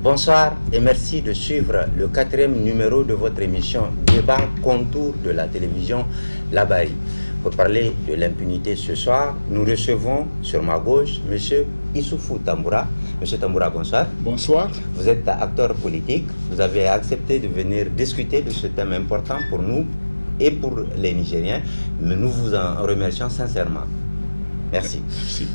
Bonsoir et merci de suivre le 4e numéro de votre émission Débat contour de la télévision Labari. Pour parler de l'impunité ce soir, nous recevons sur ma gauche M. Issoufou Tamboura. M. Tamboura, bonsoir. Bonsoir. Vous êtes acteur politique. Vous avez accepté de venir discuter de ce thème important pour nous et pour les Nigériens. Mais nous vous en remercions sincèrement. Merci. Merci.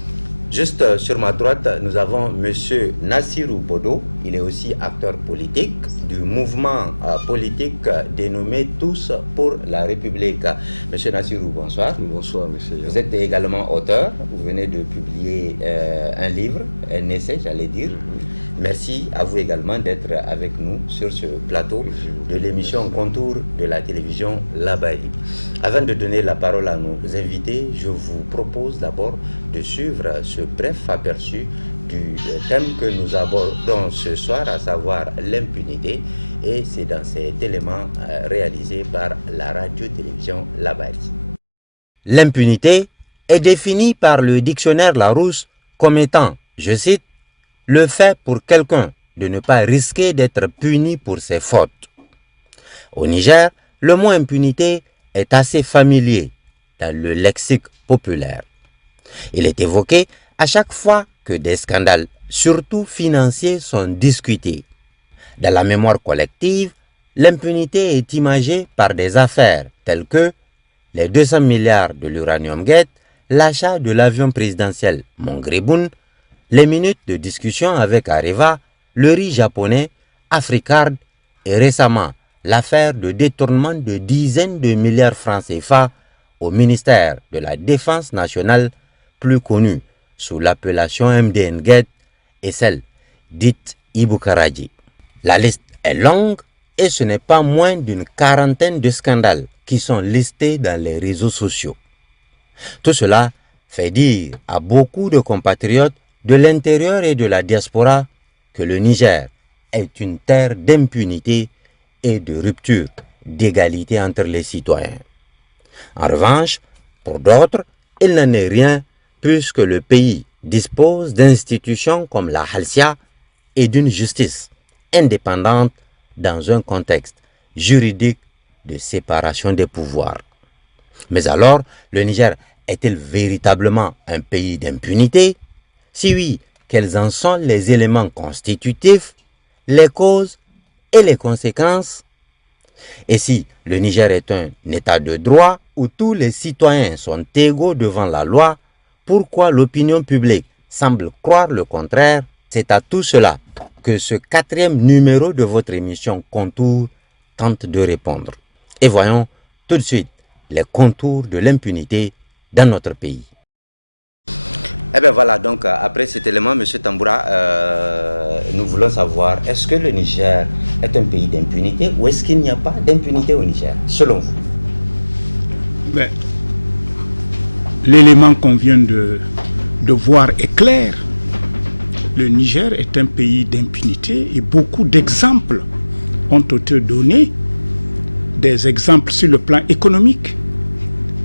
Juste sur ma droite, nous avons M. Nassirou Bodo. Il est aussi acteur politique du mouvement politique dénommé Tous pour la République. M. Nassirou, bonsoir. Bonsoir, monsieur. Vous êtes également auteur. Vous venez de publier un livre, un essai, j'allais dire. Merci à vous également d'être avec nous sur ce plateau de l'émission Contour de la télévision Labari. Avant de donner la parole à nos invités, je vous propose d'abord de suivre ce bref aperçu du thème que nous abordons ce soir, à savoir l'impunité. Et c'est dans cet élément réalisé par la radio-télévision Labari. L'impunité est définie par le dictionnaire Larousse comme étant, je cite, le fait pour quelqu'un de ne pas risquer d'être puni pour ses fautes. Au Niger, le mot impunité est assez familier dans le lexique populaire. Il est évoqué à chaque fois que des scandales, surtout financiers, sont discutés. Dans la mémoire collective, l'impunité est imagée par des affaires telles que les 200 milliards de l'Uranium Gate, l'achat de l'avion présidentiel Mongreboun, les minutes de discussion avec Areva, le riz japonais, Africard et récemment l'affaire de détournement de dizaines de milliards francs CFA au ministère de la Défense nationale, plus connu sous l'appellation MDN Gate, et celle dite Ibukaraji. La liste est longue et ce n'est pas moins d'une quarantaine de scandales qui sont listés dans les réseaux sociaux. Tout cela fait dire à beaucoup de compatriotes de l'intérieur et de la diaspora que le Niger est une terre d'impunité et de rupture d'égalité entre les citoyens. En revanche, pour d'autres, il n'en est rien puisque le pays dispose d'institutions comme la Halsia et d'une justice indépendante dans un contexte juridique de séparation des pouvoirs. Mais alors, le Niger est-il véritablement un pays d'impunité? Si oui, quels en sont les éléments constitutifs, les causes et les conséquences? Et si le Niger est un état de droit où tous les citoyens sont égaux devant la loi, pourquoi l'opinion publique semble croire le contraire? C'est à tout cela que ce 4e numéro de votre émission Contour tente de répondre. Et voyons tout de suite les contours de l'impunité dans notre pays. Eh bien voilà, donc après cet élément, M. Tamboura, nous voulons savoir, est-ce que le Niger est un pays d'impunité ou est-ce qu'il n'y a pas d'impunité au Niger, selon vous? Ben, l'élément qu'on vient de voir est clair. Le Niger est un pays d'impunité et beaucoup d'exemples ont été donnés, des exemples sur le plan économique.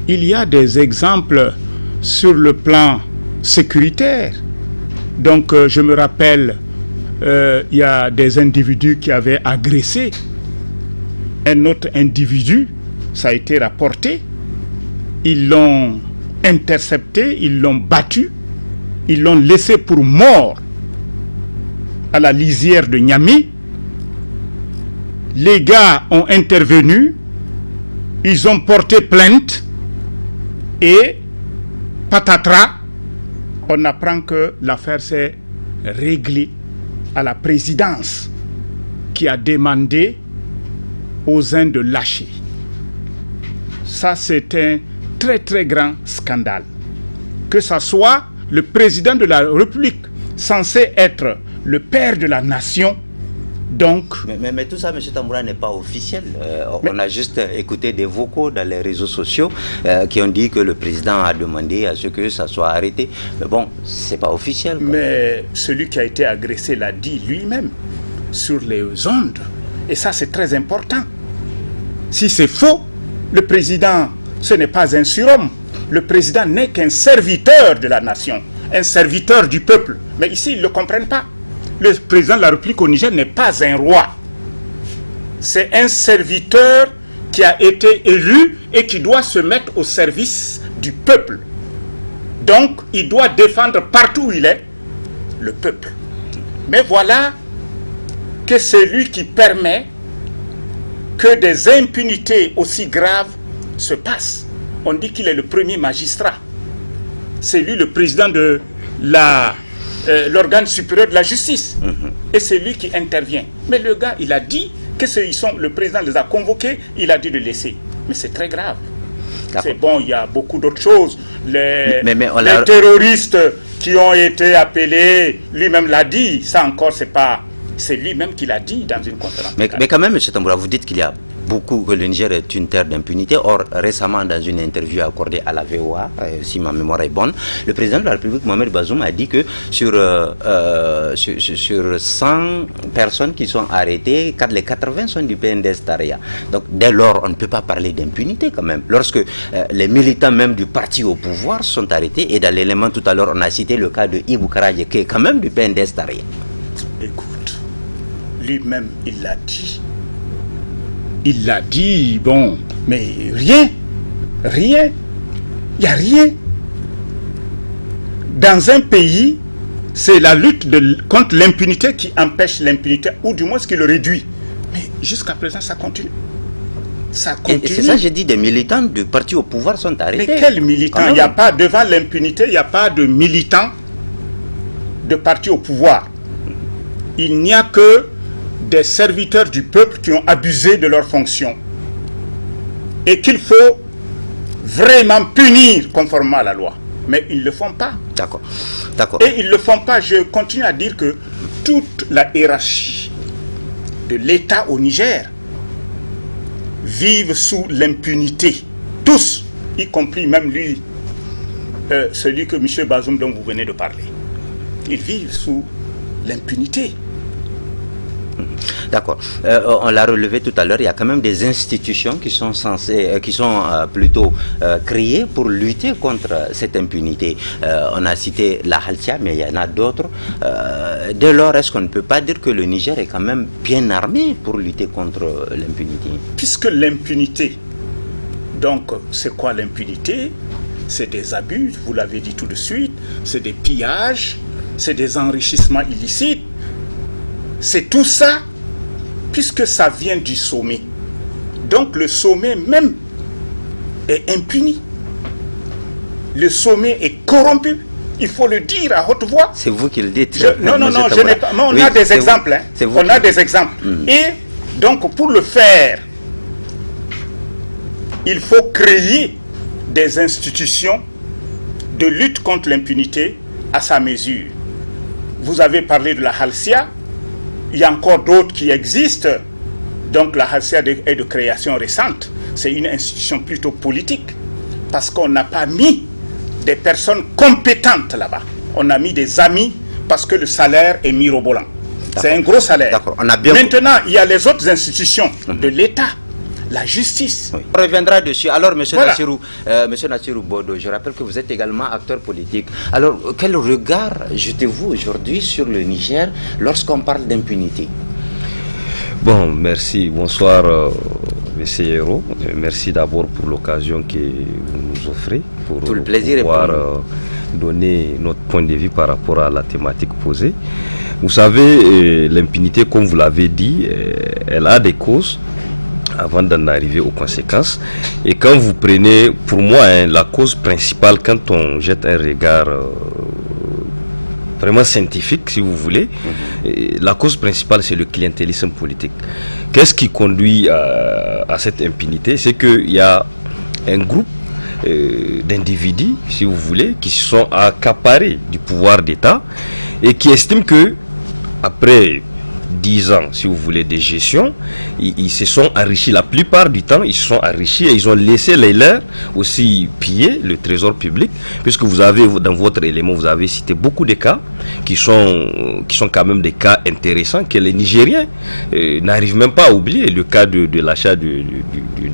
Il y a des exemples sur le plan sécuritaire. Donc je me rappelle, il y a des individus qui avaient agressé un autre individu, ça a été rapporté, ils l'ont intercepté, ils l'ont battu, ils l'ont laissé pour mort à la lisière de Niamey. Les gars ont intervenu, ils ont porté plainte et patatras, on apprend que l'affaire s'est réglée à la présidence qui a demandé aux uns de lâcher. Ça, c'est un très très grand scandale. Que ce soit le président de la République, censé être le père de la nation, donc... Mais tout ça, M. Tamboura, n'est pas officiel. On a juste écouté des vocaux dans les réseaux sociaux qui ont dit que le président a demandé à ce que ça soit arrêté. Mais bon, c'est pas officiel. Mais celui qui a été agressé l'a dit lui-même sur les ondes. Et ça, c'est très important. Si c'est faux, le président, ce n'est pas un surhomme. Le président n'est qu'un serviteur de la nation, un serviteur du peuple. Mais ici, ils ne le comprennent pas. le président de la République au Niger n'est pas un roi. C'est un serviteur qui a été élu et qui doit se mettre au service du peuple. Donc, il doit défendre partout où il est le peuple. Mais voilà que c'est lui qui permet que des impunités aussi graves se passent. On dit qu'il est le premier magistrat. C'est lui le président de l'organe supérieur de la justice. Et c'est lui qui intervient. Mais le gars, il a dit que le président les a convoqués, il a dit de laisser. Mais c'est très grave. C'est bon, il y a beaucoup d'autres choses. Les terroristes qui ont été appelés, lui-même l'a dit. Ça encore, c'est lui-même qui l'a dit dans une conférence. Mais quand même, M. Tamboura, vous dites qu'il y a beaucoup, que le Niger est une terre d'impunité. Or, récemment, dans une interview accordée à la VOA, si ma mémoire est bonne, le président de la République, Mohamed Bazoum, a dit que sur 100 personnes qui sont arrêtées, les 80 sont du PNDS Taria. Donc, dès lors, on ne peut pas parler d'impunité quand même. Lorsque les militants même du parti au pouvoir sont arrêtés, et dans l'élément tout à l'heure, on a cité le cas de Ibou Karaye, qui est quand même du PNDS Taria. Écoute, lui-même, il l'a dit. Il l'a dit, bon, mais rien, il n'y a rien. Dans un pays, c'est la lutte contre l'impunité qui empêche l'impunité, ou du moins ce qui le réduit. Mais jusqu'à présent, ça continue. Ça continue. Et c'est ça, j'ai dit, des militants du parti au pouvoir sont arrêtés. Mais quels militants? Il n'y a pas, devant l'impunité, il n'y a pas de militants de parti au pouvoir. Il n'y a que des serviteurs du peuple qui ont abusé de leurs fonctions et qu'il faut vraiment punir conformément à la loi. Mais ils ne le font pas. D'accord. Et ils ne le font pas. Je continue à dire que toute la hiérarchie de l'État au Niger vivent sous l'impunité. Tous, y compris même lui, celui que M. Bazoum dont vous venez de parler. Ils vivent sous l'impunité. D'accord. On l'a relevé tout à l'heure, il y a quand même des institutions qui sont plutôt créées pour lutter contre cette impunité. On a cité la Haltia, mais il y en a d'autres. Dès lors, est-ce qu'on ne peut pas dire que le Niger est quand même bien armé pour lutter contre l'impunité? Puisque l'impunité, donc c'est quoi l'impunité? C'est des abus, vous l'avez dit tout de suite, c'est des pillages, c'est des enrichissements illicites. C'est tout ça, puisque ça vient du sommet. Donc le sommet même est impuni. Le sommet est corrompu. Il faut le dire à haute voix. C'est vous qui le dites. Non, je n'ai pas. Mais on a des exemples. On a des exemples. Et donc pour le faire, il faut créer des institutions de lutte contre l'impunité à sa mesure. Vous avez parlé de la Halcia. Il y a encore d'autres qui existent. Donc la Halcia est de création récente. C'est une institution plutôt politique. Parce qu'on n'a pas mis des personnes compétentes là-bas. On a mis des amis parce que le salaire est mirobolant. C'est un gros salaire. Maintenant, il y a les autres institutions de l'État. La justice. Oui. On reviendra dessus. Alors, M. Nassirou Bodo, je rappelle que vous êtes également acteur politique. Alors, quel regard jetez-vous aujourd'hui sur le Niger lorsqu'on parle d'impunité? Bon, merci. Bonsoir, M. Hérault. Merci d'abord pour l'occasion que vous nous offrez pour tout le plaisir pouvoir donner notre point de vue par rapport à la thématique posée. Vous savez, l'impunité, comme vous l'avez dit, elle a des causes avant d'en arriver aux conséquences. Et quand vous prenez, pour moi, la cause principale, quand on jette un regard vraiment scientifique, si vous voulez, la cause principale, c'est le clientélisme politique. Qu'est-ce qui conduit à cette impunité? C'est qu'il y a un groupe d'individus, si vous voulez, qui se sont accaparés du pouvoir d'État et qui estiment que, après 10 ans, si vous voulez, de gestion, ils se sont enrichis. La plupart du temps, ils se sont enrichis et ils ont laissé les leurs aussi piller le trésor public, puisque vous avez, dans votre élément, vous avez cité beaucoup de cas qui sont quand même des cas intéressants que les Nigériens n'arrivent même pas à oublier. Le cas de l'achat de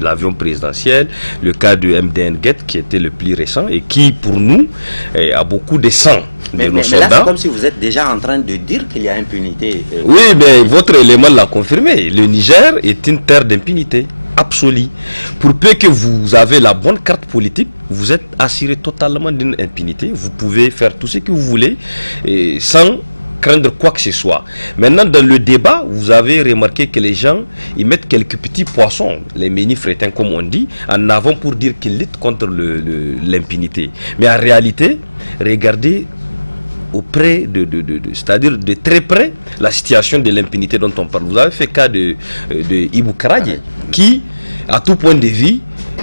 l'avion présidentiel, le cas de MDN Get qui était le plus récent et qui, pour nous, a beaucoup de sang. Mais là, c'est comme si vous êtes déjà en train de dire qu'il y a impunité. Oui, mais votre élément l'a confirmé. Le Niger est une terre d'impunité absolue. Pour peu que vous avez la bonne carte politique, vous êtes assuré totalement d'une impunité. Vous pouvez faire tout ce que vous voulez sans craindre quoi que ce soit. Maintenant, dans le débat, vous avez remarqué que les gens, ils mettent quelques petits poissons, les mini-frétins comme on dit, en avant pour dire qu'ils luttent contre l'impunité. Mais en réalité, regardez auprès c'est-à-dire de très près, la situation de l'impunité dont on parle. Vous avez fait cas de Ibou Karadje, qui, à tout point de vue,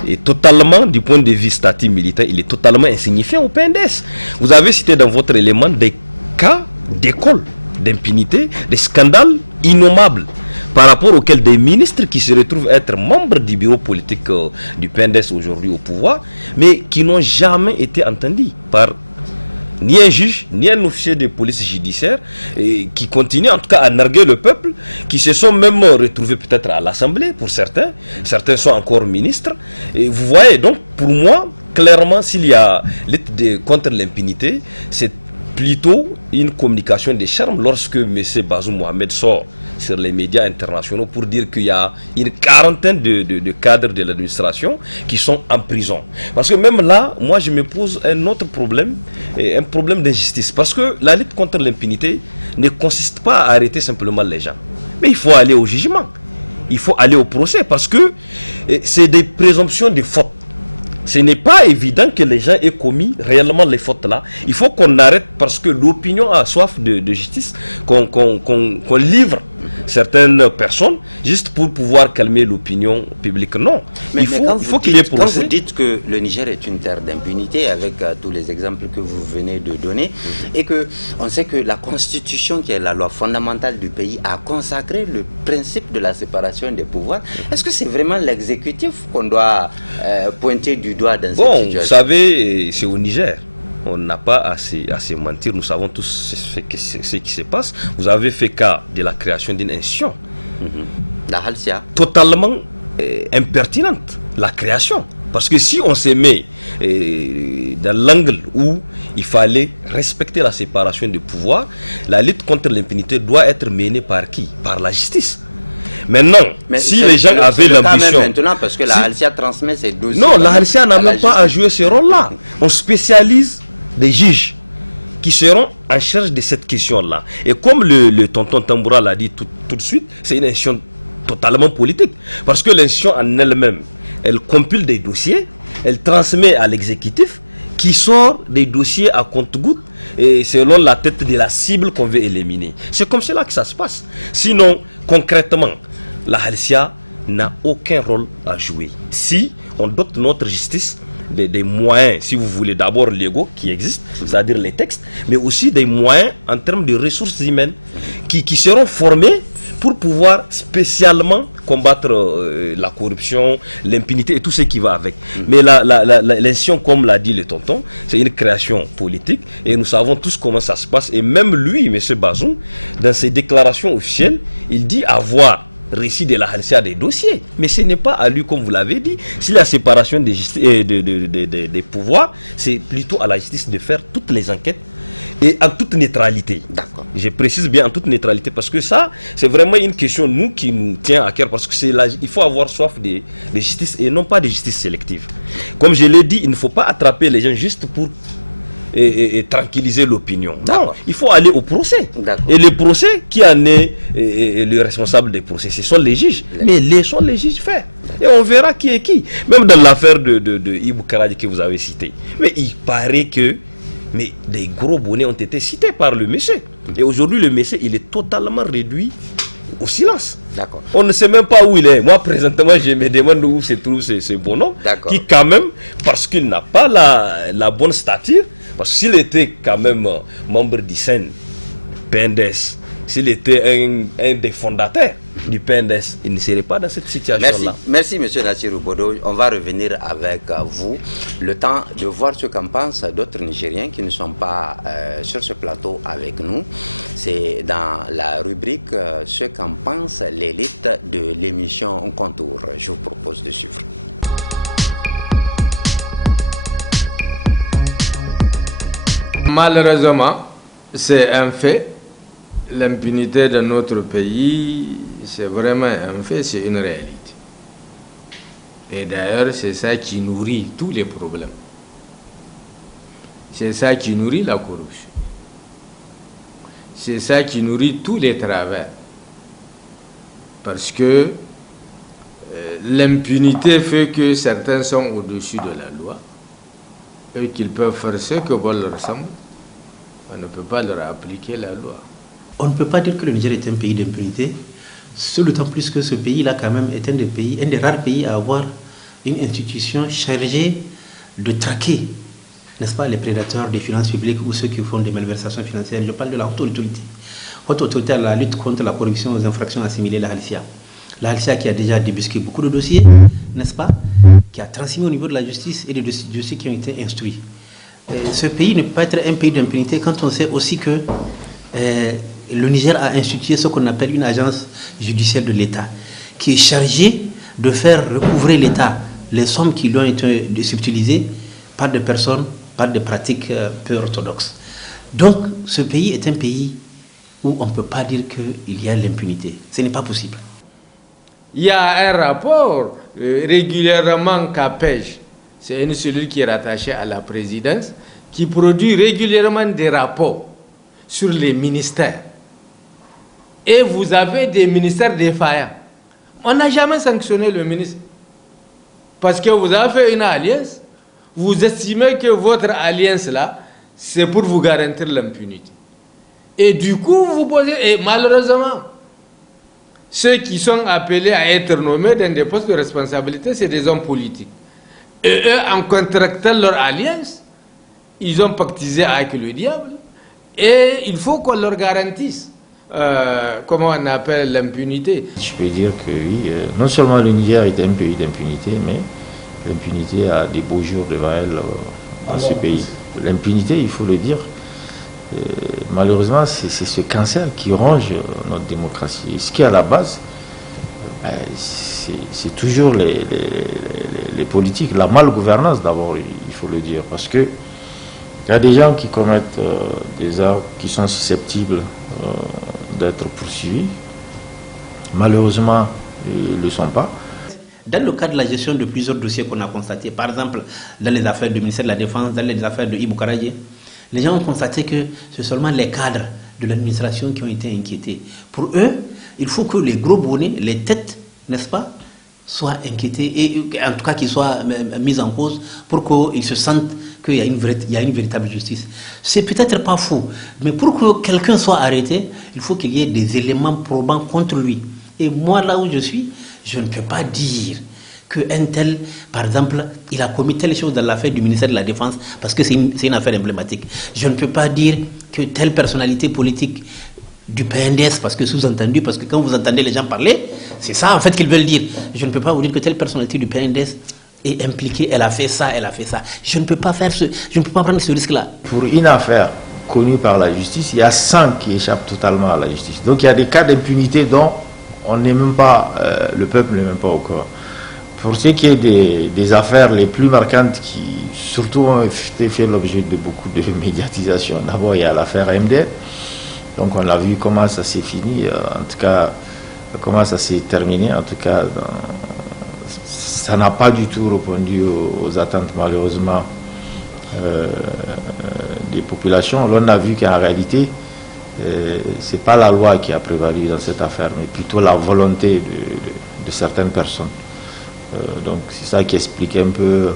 est totalement, du point de vue statut militaire, il est totalement insignifiant au PNDS. Vous avez cité dans votre élément des cas d'école d'impunité, des scandales innommables par rapport auxquels des ministres qui se retrouvent être membres du bureau politique du PNDS aujourd'hui au pouvoir, mais qui n'ont jamais été entendus par ni un juge, ni un officier de police judiciaire, et qui continuent en tout cas à narguer le peuple, qui se sont même retrouvés peut-être à l'Assemblée pour certains sont encore ministres. Et vous voyez, donc pour moi, clairement, s'il y a lutte contre l'impunité, c'est plutôt une communication de charme lorsque M. Bazoum Mohamed sort sur les médias internationaux pour dire qu'il y a une quarantaine de cadres de l'administration qui sont en prison. Parce que même là, moi je me pose un autre problème, un problème d'injustice. Parce que la lutte contre l'impunité ne consiste pas à arrêter simplement les gens. Mais il faut aller au jugement, il faut aller au procès parce que c'est des présomptions de faute. Ce n'est pas évident que les gens aient commis réellement les fautes là. Il faut qu'on arrête parce que l'opinion a soif de justice, qu'on livre certaines personnes juste pour pouvoir calmer l'opinion publique. Non, il faut qu'il y ait procès. Quand vous dites que le Niger est une terre d'impunité avec tous les exemples que vous venez de donner et que on sait que la constitution qui est la loi fondamentale du pays a consacré le principe de la séparation des pouvoirs, est-ce que c'est vraiment l'exécutif qu'on doit pointer du doigt dans cette situation? Vous savez, c'est au Niger. On n'a pas à se mentir, nous savons tous ce qui se passe. Vous avez fait cas de la création d'une institution. La Halcia. Totalement impertinente, la création. Parce que si on se met dans l'angle où il fallait respecter la séparation des pouvoirs, la lutte contre l'impunité doit être menée par qui? Par la justice. Maintenant, si les gens avaient l'ambition... maintenant, parce que la Halcia transmet ses dossiers... Non, la Halcia n'a même pas à jouer ce rôle-là. On spécialise des juges qui seront en charge de cette question-là. Et comme le tonton Tamboura l'a dit tout de suite, c'est une institution totalement politique. Parce que l'institution en elle-même, elle compile des dossiers, elle transmet à l'exécutif qui sort des dossiers à compte-gouttes et selon la tête de la cible qu'on veut éliminer. C'est comme cela que ça se passe. Sinon, concrètement, la Halcia n'a aucun rôle à jouer. Si on dote notre justice des moyens, si vous voulez, d'abord légaux qui existent, c'est-à-dire les textes, mais aussi des moyens en termes de ressources humaines qui seront formés pour pouvoir spécialement combattre la corruption, l'impunité et tout ce qui va avec. Mais l'institution, comme l'a dit le tonton, c'est une création politique et nous savons tous comment ça se passe. Et même lui, M. Bazoum, dans ses déclarations officielles, il dit avoir récit de la Halcia des dossiers. Mais ce n'est pas à lui, comme vous l'avez dit. Si la séparation des pouvoirs, c'est plutôt à la justice de faire toutes les enquêtes et en toute neutralité. D'accord. Je précise bien en toute neutralité parce que ça, c'est vraiment une question qui nous tient à cœur parce que il faut avoir soif de justice et non pas de justice sélective. Comme je l'ai dit, il ne faut pas attraper les gens juste pour et tranquilliser l'opinion. Non, il faut aller au procès. Et le procès, qui en est le responsable des procès? Ce sont les juges. Mais laissons les juges faire. Et on verra qui est qui. Même dans l'affaire de Ibou Karadje que vous avez cité. Mais il paraît que des gros bonnets ont été cités par le monsieur. Et aujourd'hui, le monsieur, il est totalement réduit au silence. D'accord. On ne sait même pas où il est. Moi, présentement, je me demande où se trouve ce bonhomme. Qui, quand même, parce qu'il n'a pas la bonne stature, parce que s'il était quand même membre du SEN, PNDS, s'il était un des fondateurs du PNDS, il ne serait pas dans cette situation-là. Merci Monsieur Nassirou Bodo. On va revenir avec vous. Le temps de voir ce qu'en pensent d'autres Nigériens qui ne sont pas sur ce plateau avec nous. C'est dans la rubrique ce qu'en pense l'élite de l'émission Contour. Je vous propose de suivre. Malheureusement, c'est un fait. L'impunité de notre pays, c'est vraiment un fait, c'est une réalité. Et d'ailleurs, c'est ça qui nourrit tous les problèmes. C'est ça qui nourrit la corruption. C'est ça qui nourrit tous les travers. Parce que l'impunité fait que certains sont au-dessus de la loi et qu'ils peuvent faire ce que bon leur semble. On ne peut pas leur appliquer la loi. On ne peut pas dire que le Niger est un pays d'impunité, d'autant plus que ce pays-là, quand même, est un des rares pays à avoir une institution chargée de traquer, n'est-ce pas, les prédateurs des finances publiques ou ceux qui font des malversations financières. Je parle de la haute autorité. Haute autorité à la lutte contre la corruption aux infractions assimilées, la HALCIA. La HALCIA qui a déjà débusqué beaucoup de dossiers, n'est-ce pas, qui a transmis au niveau de la justice et des dossiers qui ont été instruits. Ce pays ne peut pas être un pays d'impunité quand on sait aussi que le Niger a institué ce qu'on appelle une agence judiciaire de l'État, qui est chargée de faire recouvrer l'État les sommes qui lui ont été subtilisées par des personnes, par des pratiques peu orthodoxes. Donc, ce pays est un pays où on ne peut pas dire qu'il y a l'impunité. Ce n'est pas possible. Il y a un rapport régulièrement CAPEJ, c'est une cellule qui est rattachée à la présidence, qui produit régulièrement des rapports sur les ministères. Et vous avez des ministères défaillants. On n'a jamais sanctionné le ministre. Parce que vous avez fait une alliance, vous estimez que votre alliance-là, c'est pour vous garantir l'impunité. Et du coup, vous posez... Et malheureusement, ceux qui sont appelés à être nommés dans des postes de responsabilité, c'est des hommes politiques. Et eux, en contractant leur alliance, ils ont pactisé avec le diable. Et il faut qu'on leur garantisse, comment on appelle, l'impunité. Je peux dire que oui, non seulement le Niger est un pays d'impunité, mais l'impunité a des beaux jours devant elle dans ce pays. L'impunité, il faut le dire, malheureusement, c'est ce cancer qui ronge notre démocratie. Et ce qui est à la base, c'est toujours les politiques, la malgouvernance d'abord, il faut le dire, parce que il y a des gens qui commettent des actes qui sont susceptibles d'être poursuivis. Malheureusement, ils ne le sont pas. Dans le cadre de la gestion de plusieurs dossiers qu'on a constatés, par exemple dans les affaires du ministère de la Défense, dans les affaires de Ibou Karaye, les gens ont constaté que c'est seulement les cadres de l'administration qui ont été inquiétés. Pour eux, il faut que les gros bonnets, les têtes, n'est-ce pas, soient inquiétés et en tout cas qu'ils soient mis en cause pour qu'ils se sentent qu'il y a une véritable justice. C'est peut-être pas faux, mais pour que quelqu'un soit arrêté, il faut qu'il y ait des éléments probants contre lui. Et moi, là où je suis, je ne peux pas dire qu'un tel, par exemple, il a commis telle chose dans l'affaire du ministère de la Défense, parce que c'est une affaire emblématique. Je ne peux pas dire que telle personnalité politique du PNDS, parce que sous-entendu, parce que quand vous entendez les gens parler, c'est ça en fait qu'ils veulent dire. Je ne peux pas vous dire que telle personnalité du PNDS est impliquée, elle a fait ça, elle a fait ça. Je ne peux pas prendre ce risque-là. Pour une affaire connue par la justice, il y a 100 qui échappent totalement à la justice. Donc il y a des cas d'impunité dont on n'est même pas, le peuple n'est même pas au courant. Pour ce qui est des affaires les plus marquantes qui surtout ont fait l'objet de beaucoup de médiatisation, d'abord il y a l'affaire MD. Donc on a vu comment ça s'est fini, en tout cas comment ça s'est terminé, en tout cas ça n'a pas du tout répondu aux attentes malheureusement des populations. L'on a vu qu'en réalité c'est pas la loi qui a prévalu dans cette affaire, mais plutôt la volonté de certaines personnes. Donc c'est ça qui explique un peu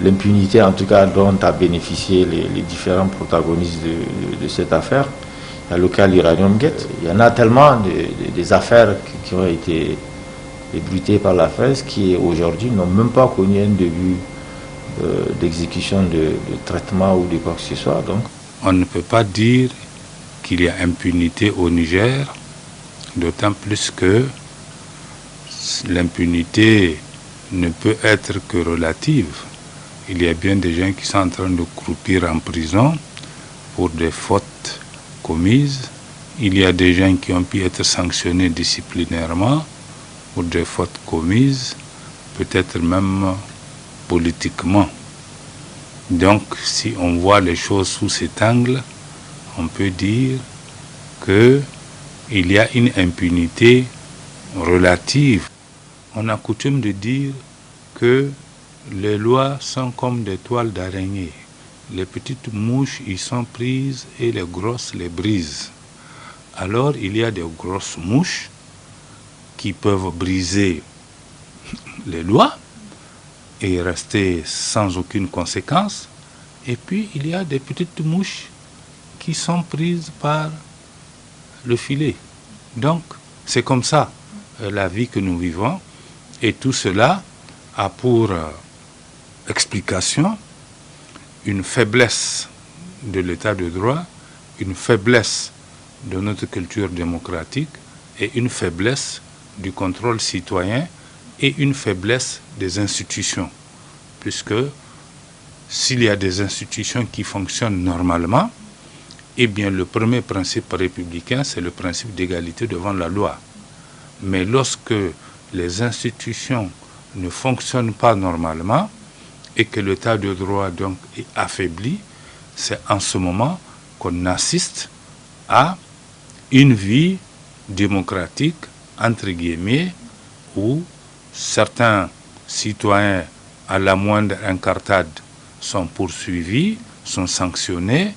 l'impunité en tout cas dont a bénéficié les différents protagonistes de cette affaire. Il y a le cas l'Iranium Gate. Il y en a tellement des affaires qui ont été ébruitées par la presse qui aujourd'hui n'ont même pas connu un début d'exécution de traitement ou de quoi que ce soit. Donc on ne peut pas dire qu'il y a impunité au Niger, d'autant plus que l'impunité ne peut être que relative. Il y a bien des gens qui sont en train de croupir en prison pour des fautes commises. Il y a des gens qui ont pu être sanctionnés disciplinairement pour des fautes commises, peut-être même politiquement. Donc, si on voit les choses sous cet angle, on peut dire qu'il y a une impunité relative. On a coutume de dire que les lois sont comme des toiles d'araignée. Les petites mouches y sont prises et les grosses les brisent. Alors, il y a des grosses mouches qui peuvent briser les lois et rester sans aucune conséquence. Et puis, il y a des petites mouches qui sont prises par le filet. Donc, c'est comme ça la vie que nous vivons. Et tout cela a pour explication une faiblesse de l'état de droit, une faiblesse de notre culture démocratique et une faiblesse du contrôle citoyen et une faiblesse des institutions. Puisque s'il y a des institutions qui fonctionnent normalement, eh bien le premier principe républicain, c'est le principe d'égalité devant la loi. Mais lorsque les institutions ne fonctionnent pas normalement et que l'état de droit donc est affaibli, c'est en ce moment qu'on assiste à une vie démocratique, entre guillemets, où certains citoyens, à la moindre incartade, sont poursuivis, sont sanctionnés,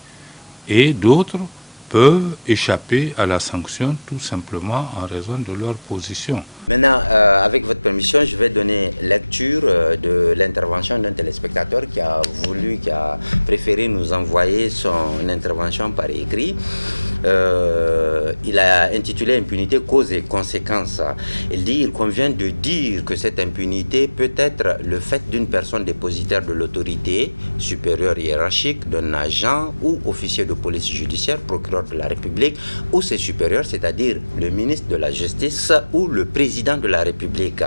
et d'autres peuvent échapper à la sanction tout simplement en raison de leur position. Maintenant, avec votre permission, je vais donner lecture de l'intervention d'un téléspectateur qui a préféré nous envoyer son intervention par écrit. Il a intitulé Impunité, causes et conséquences. Il dit: il convient de dire que cette impunité peut être le fait d'une personne dépositaire de l'autorité supérieure hiérarchique, d'un agent ou officier de police judiciaire, procureur de la République ou ses supérieurs, c'est-à-dire le ministre de la Justice ou le président de la République.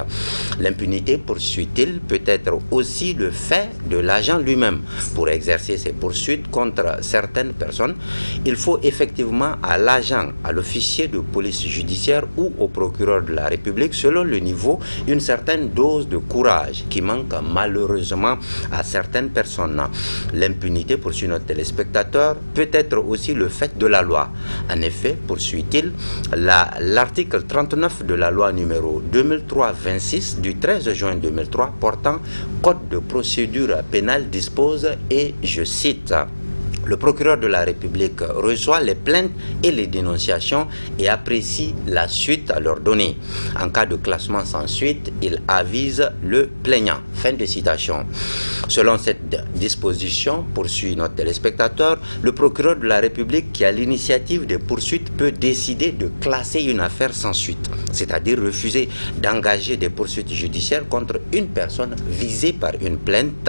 L'impunité, poursuit-il, peut être aussi le fait de l'agent lui-même. Pour exercer ses poursuites contre certaines personnes, il faut effectivement à l'agent, à l'officier de police judiciaire ou au procureur de la République, selon le niveau, une certaine dose de courage qui manque malheureusement à certaines personnes. L'impunité, poursuit notre téléspectateur, peut être aussi le fait de la loi. En effet, poursuit-il, l'article 39 de la loi numéro 2003-26 du 13 juin 2003 portant code de procédure pénale dispose, et je cite: le procureur de la République reçoit les plaintes et les dénonciations et apprécie la suite à leur donner. En cas de classement sans suite, il avise le plaignant. Fin de citation. Selon cette disposition, poursuit notre téléspectateur, le procureur de la République qui a l'initiative des poursuites peut décider de classer une affaire sans suite, c'est-à-dire refuser d'engager des poursuites judiciaires contre une personne visée par une plainte.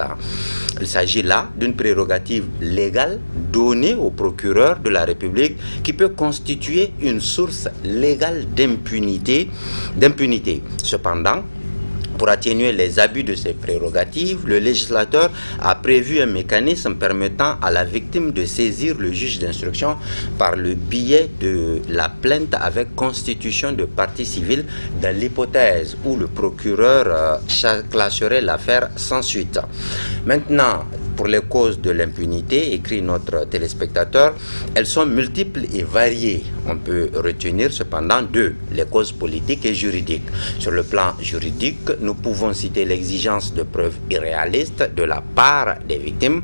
Il s'agit là d'une prérogative légale donnée au procureur de la République qui peut constituer une source légale d'impunité. Cependant, pour atténuer les abus de ces prérogatives, le législateur a prévu un mécanisme permettant à la victime de saisir le juge d'instruction par le biais de la plainte avec constitution de partie civile dans l'hypothèse où le procureur classerait l'affaire sans suite. Maintenant, pour les causes de l'impunité, écrit notre téléspectateur, elles sont multiples et variées. On peut retenir cependant deux, les causes politiques et juridiques. Sur le plan juridique, nous pouvons citer l'exigence de preuves irréalistes de la part des victimes,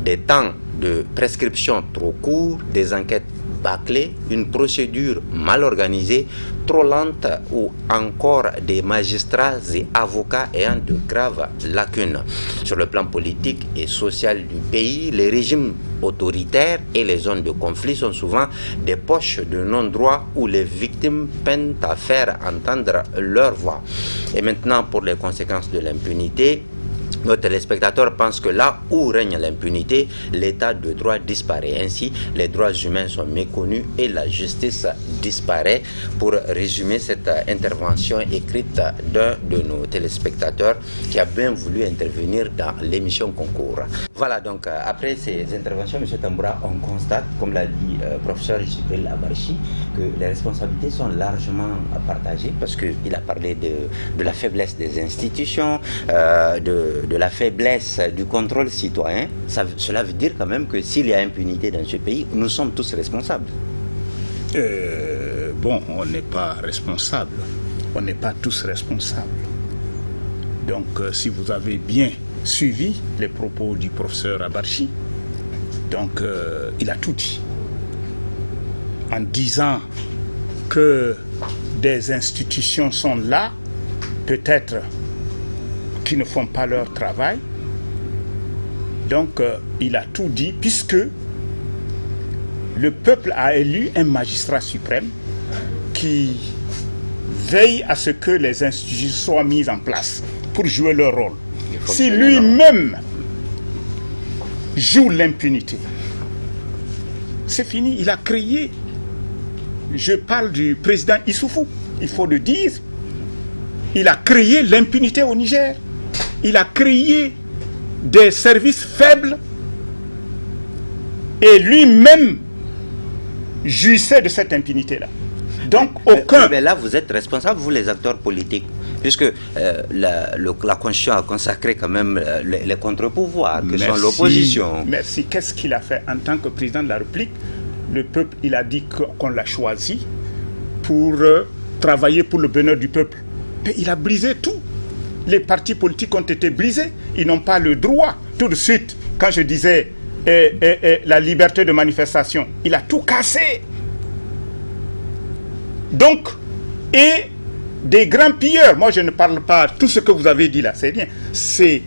des temps de prescription trop courts, des enquêtes bâclées, une procédure mal organisée, trop lente ou encore des magistrats et avocats ayant de graves lacunes. Sur le plan politique et social du pays, les régimes autoritaires et les zones de conflit sont souvent des poches de non-droit où les victimes peinent à faire entendre leur voix. Et maintenant, pour les conséquences de l'impunité, nos téléspectateurs pensent que là où règne l'impunité, l'état de droit disparaît. Ainsi, les droits humains sont méconnus et la justice disparaît. Pour résumer cette intervention écrite d'un de nos téléspectateurs qui a bien voulu intervenir dans l'émission Concours. Voilà, donc après ces interventions, M. Tamboura, on constate, comme l'a dit professeur Djibril Abarchi, que les responsabilités sont largement partagées parce qu'il a parlé de la faiblesse des institutions, de la faiblesse du contrôle citoyen. Cela veut dire quand même que s'il y a impunité dans ce pays, nous sommes tous responsables. Bon, on n'est pas responsable. On n'est pas tous responsables. Donc, si vous avez bien suivi les propos du professeur Abarchi, donc il a tout dit. En disant que des institutions sont là, peut-être qui ne font pas leur travail. Donc, il a tout dit, puisque le peuple a élu un magistrat suprême qui veille à ce que les institutions soient mises en place pour jouer leur rôle. Si lui-même joue l'impunité, c'est fini. Il a créé, je parle du président Issoufou, il faut le dire, il a créé l'impunité au Niger. Il a créé des services faibles et lui-même jouissait de cette impunité-là. Donc aucun... Mais là, vous êtes responsable, vous les acteurs politiques, puisque la Constitution a consacré quand même les contre-pouvoirs, que sont l'opposition. Merci. Qu'est-ce qu'il a fait en tant que président de la République? Le peuple, il a dit qu'on l'a choisi pour travailler pour le bonheur du peuple. Mais il a brisé tout. Les partis politiques ont été brisés. Ils n'ont pas le droit. Tout de suite, quand je disais la liberté de manifestation, il a tout cassé. Donc, et des grands pilleurs, moi je ne parle pas, tout ce que vous avez dit là, c'est rien. C'est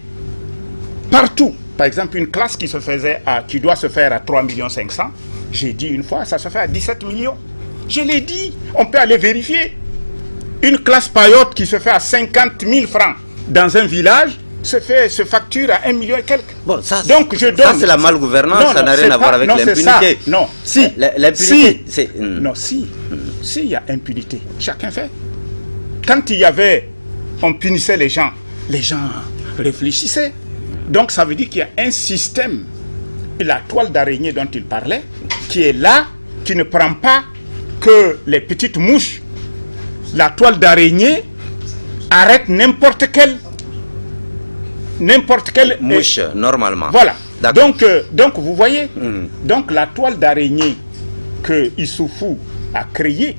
partout. Par exemple, une classe qui doit se faire à 3,5 millions, j'ai dit une fois, ça se fait à 17 millions. Je l'ai dit, on peut aller vérifier. Une classe payotte qui se fait à 50 000 francs dans un village se facture à 1 million et quelques. Bon, ça, donc je donne. Ça c'est la malgouvernance, ça n'a rien à voir avec l'impunité. Non, si. L'impunité, c'est. Non, si. Si, il y a impunité. Chacun fait. Quand on punissait les gens réfléchissaient. Donc ça veut dire qu'il y a un système, la toile d'araignée dont il parlait, qui est là, qui ne prend pas que les petites mouches. La toile d'araignée arrête n'importe quelle mouche, normalement. Voilà. Donc vous voyez, donc la toile d'araignée que Issoufou a créée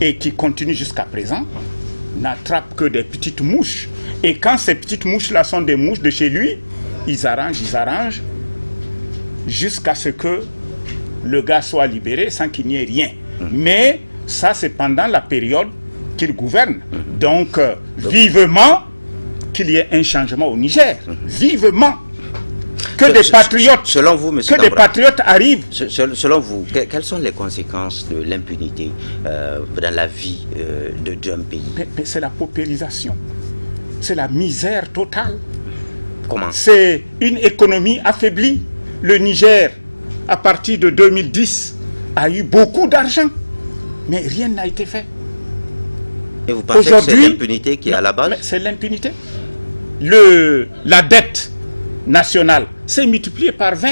et qui continue jusqu'à présent n'attrape que des petites mouches. Et quand ces petites mouches-là sont des mouches de chez lui, ils arrangent jusqu'à ce que le gars soit libéré sans qu'il n'y ait rien. Mais ça, c'est pendant la période qu'il gouverne. Donc, vivement qu'il y ait un changement au Niger. Vivement. Que des patriotes, selon vous, monsieur que des patriotes arrivent. Selon vous, quelles sont les conséquences de l'impunité dans la vie d'un pays? Mais c'est la paupérisation. C'est la misère totale. Comment? C'est une économie affaiblie. Le Niger, à partir de 2010, a eu beaucoup d'argent, mais rien n'a été fait. Et vous pensez que c'est l'impunité qui est à la base? C'est l'impunité. La dette nationale s'est multipliée par 20,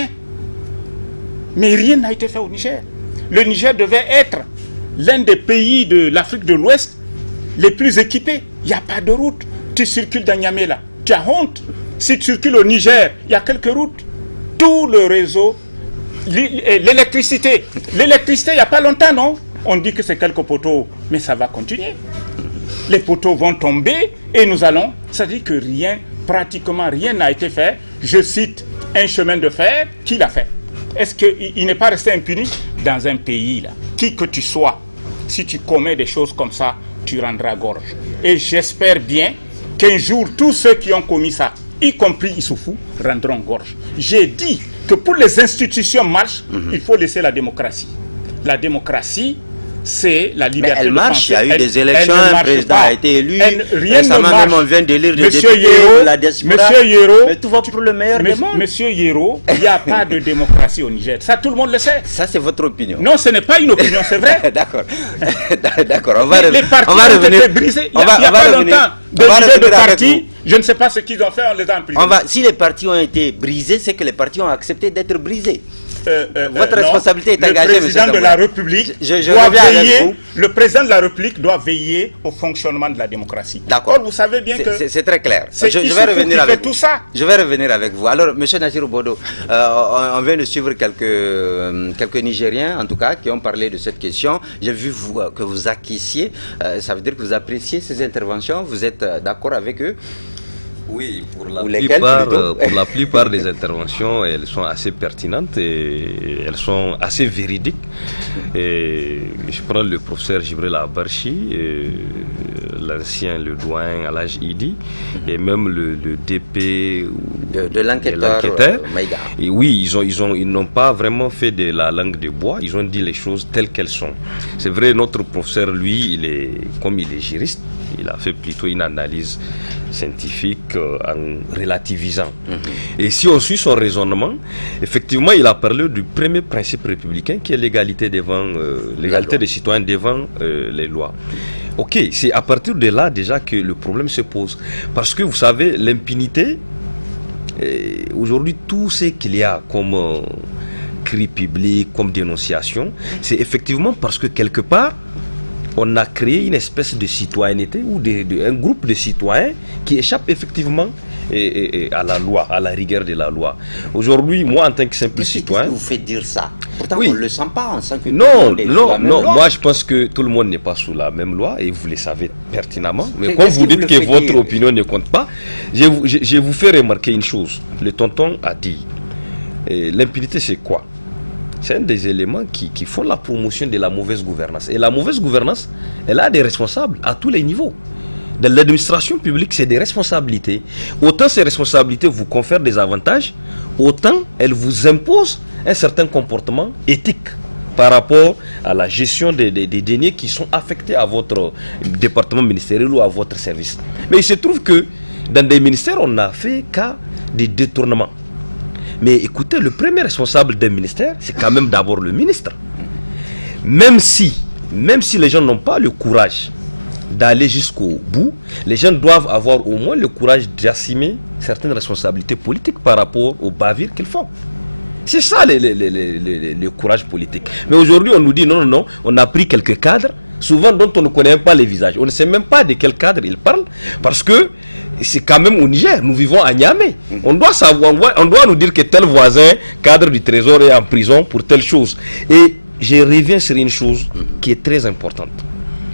mais rien n'a été fait au Niger. Le Niger devait être l'un des pays de l'Afrique de l'Ouest les plus équipés. Il n'y a pas de route. Tu circules dans Niamey là, tu as honte. Si tu circules au Niger, il y a quelques routes. Tout le réseau, l'électricité. L'électricité, il n'y a pas longtemps, non? On dit que c'est quelques poteaux, mais ça va continuer. Les poteaux vont tomber et nous allons... C'est-à-dire que pratiquement rien n'a été fait. Je cite un chemin de fer, qui l'a fait? Est-ce qu'il n'est pas resté impuni? Dans un pays, là, qui que tu sois, si tu commets des choses comme ça, tu rendras gorge. Et j'espère bien qu'un jour, tous ceux qui ont commis ça, y compris Issoufou, rendront gorge. J'ai dit que pour les institutions marchent, il faut laisser la démocratie. La démocratie, c'est la liberté mais elle marche, de penser. il y a eu des élections, un président a été élu. Rien ne marche. Même on vient d'élire des Monsieur députés Yero, de la diaspora. Monsieur Yero, mais tout va pour le meilleur des mondes. Monsieur Yero, il n'y a pas de démocratie au Niger. Ça, tout le monde le sait. Ça, c'est votre opinion. Non, ce n'est pas une opinion, c'est vrai. D'accord. D'accord, on va Les partis ont été brisés. Il n'y a pas longtemps. Des leaders de partis, je ne sais pas ce qu'ils ont fait, on les a emprisonnés. Si les partis ont été brisés, c'est que les partis ont accepté d'être brisés. Votre responsabilité est engagée, monsieur. Le président de la République le président de la République doit veiller au fonctionnement de la démocratie. D'accord. Vous savez bien que c'est très clair. Je vais revenir avec tout ça. Je vais revenir avec vous. Alors, monsieur Nassirou Bodo, on vient de suivre quelques Nigériens, en tout cas, qui ont parlé de cette question. J'ai vu que vous acquiesciez. Ça veut dire que vous appréciez ces interventions. Vous êtes d'accord avec eux? Oui, pour la plupart des interventions, elles sont assez pertinentes et elles sont assez véridiques. Et je prends le professeur Jibril Abarchi, l'ancien, le doyen Alaj Idi, et même le DP de l'enquêteur Maïga. Et oui, ils n'ont pas vraiment fait de la langue de bois, ils ont dit les choses telles qu'elles sont. C'est vrai, notre professeur, lui, comme il est juriste, il a fait plutôt une analyse scientifique en relativisant. Et si on suit son raisonnement, effectivement, il a parlé du premier principe républicain qui est l'égalité des citoyens devant les lois. Ok, c'est à partir de là déjà que le problème se pose. Parce que vous savez, l'impunité, aujourd'hui, tout ce qu'il y a comme cri public, comme dénonciation, c'est effectivement parce que quelque part, on a créé une espèce de citoyenneté ou un groupe de citoyens qui échappe effectivement à la loi, à la rigueur de la loi. Aujourd'hui, moi en tant que simple citoyen... Qu'est-ce qui vous fait dire ça? Pourtant, oui. On ne le sent pas, on sent que Non, moi je pense que tout le monde n'est pas sous la même loi et vous le savez pertinemment. Mais quand vous dites que votre opinion ne compte pas, je vous fais remarquer une chose. Le tonton a dit, l'impunité c'est quoi? C'est un des éléments qui font la promotion de la mauvaise gouvernance. Et la mauvaise gouvernance, elle a des responsables à tous les niveaux. Dans l'administration publique, c'est des responsabilités. Autant ces responsabilités vous confèrent des avantages, autant elles vous imposent un certain comportement éthique par rapport à la gestion des deniers qui sont affectés à votre département ministériel ou à votre service. Mais il se trouve que dans des ministères, on n'a fait qu'à des détournements. Mais écoutez, le premier responsable d'un ministère, c'est quand même d'abord le ministre. Même si les gens n'ont pas le courage d'aller jusqu'au bout, les gens doivent avoir au moins le courage d'assumer certaines responsabilités politiques par rapport aux bavures qu'ils font. C'est ça le courage politique. Mais aujourd'hui, on nous dit non, on a pris quelques cadres, souvent dont on ne connaît même pas les visages. On ne sait même pas de quel cadre ils parlent, parce que c'est quand même au Niger, nous vivons à Niamey. On doit savoir, on doit nous dire que tel voisin, cadre du trésor, est en prison pour telle chose. Et je reviens sur une chose qui est très importante.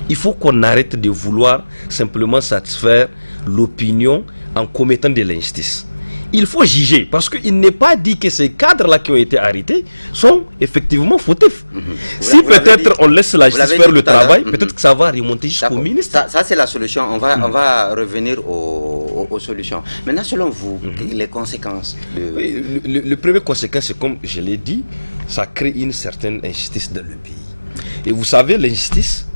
Il faut qu'on arrête de vouloir simplement satisfaire l'opinion en commettant de l'injustice. Il faut juger, parce qu'il n'est pas dit que ces cadres-là qui ont été arrêtés sont effectivement fautifs. Si peut-être on laisse la justice faire le travail, peut-être que ça va remonter jusqu'au ministre. Ça c'est la solution. On va revenir aux solutions. Maintenant, selon vous, les conséquences le premier conséquence, c'est comme je l'ai dit, ça crée une certaine injustice dans le pays. Et vous savez, l'injustice,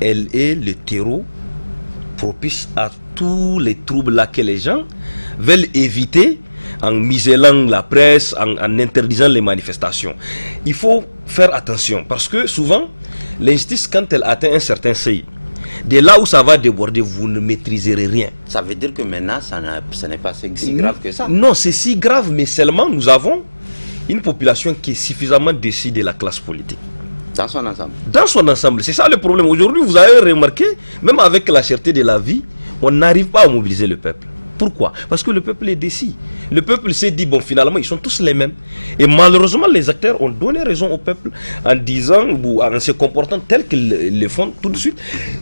elle est le terreau propice à tous les troubles là que les gens veulent éviter en muselant la presse, en interdisant les manifestations. Il faut faire attention parce que souvent, l'injustice, quand elle atteint un certain seuil, de là où ça va déborder, vous ne maîtriserez rien. Ça veut dire que maintenant, ça n'est pas si grave que ça. Non, c'est si grave, mais seulement nous avons une population qui est suffisamment déçue de la classe politique. Dans son ensemble. Dans son ensemble, c'est ça le problème. Aujourd'hui, vous avez remarqué, même avec la cherté de la vie, on n'arrive pas à mobiliser le peuple. Pourquoi? Parce que le peuple est déçu. Le peuple s'est dit, bon, finalement, ils sont tous les mêmes. Et malheureusement, les acteurs ont donné raison au peuple en disant, ou en se comportant tel qu'ils le font tout de suite.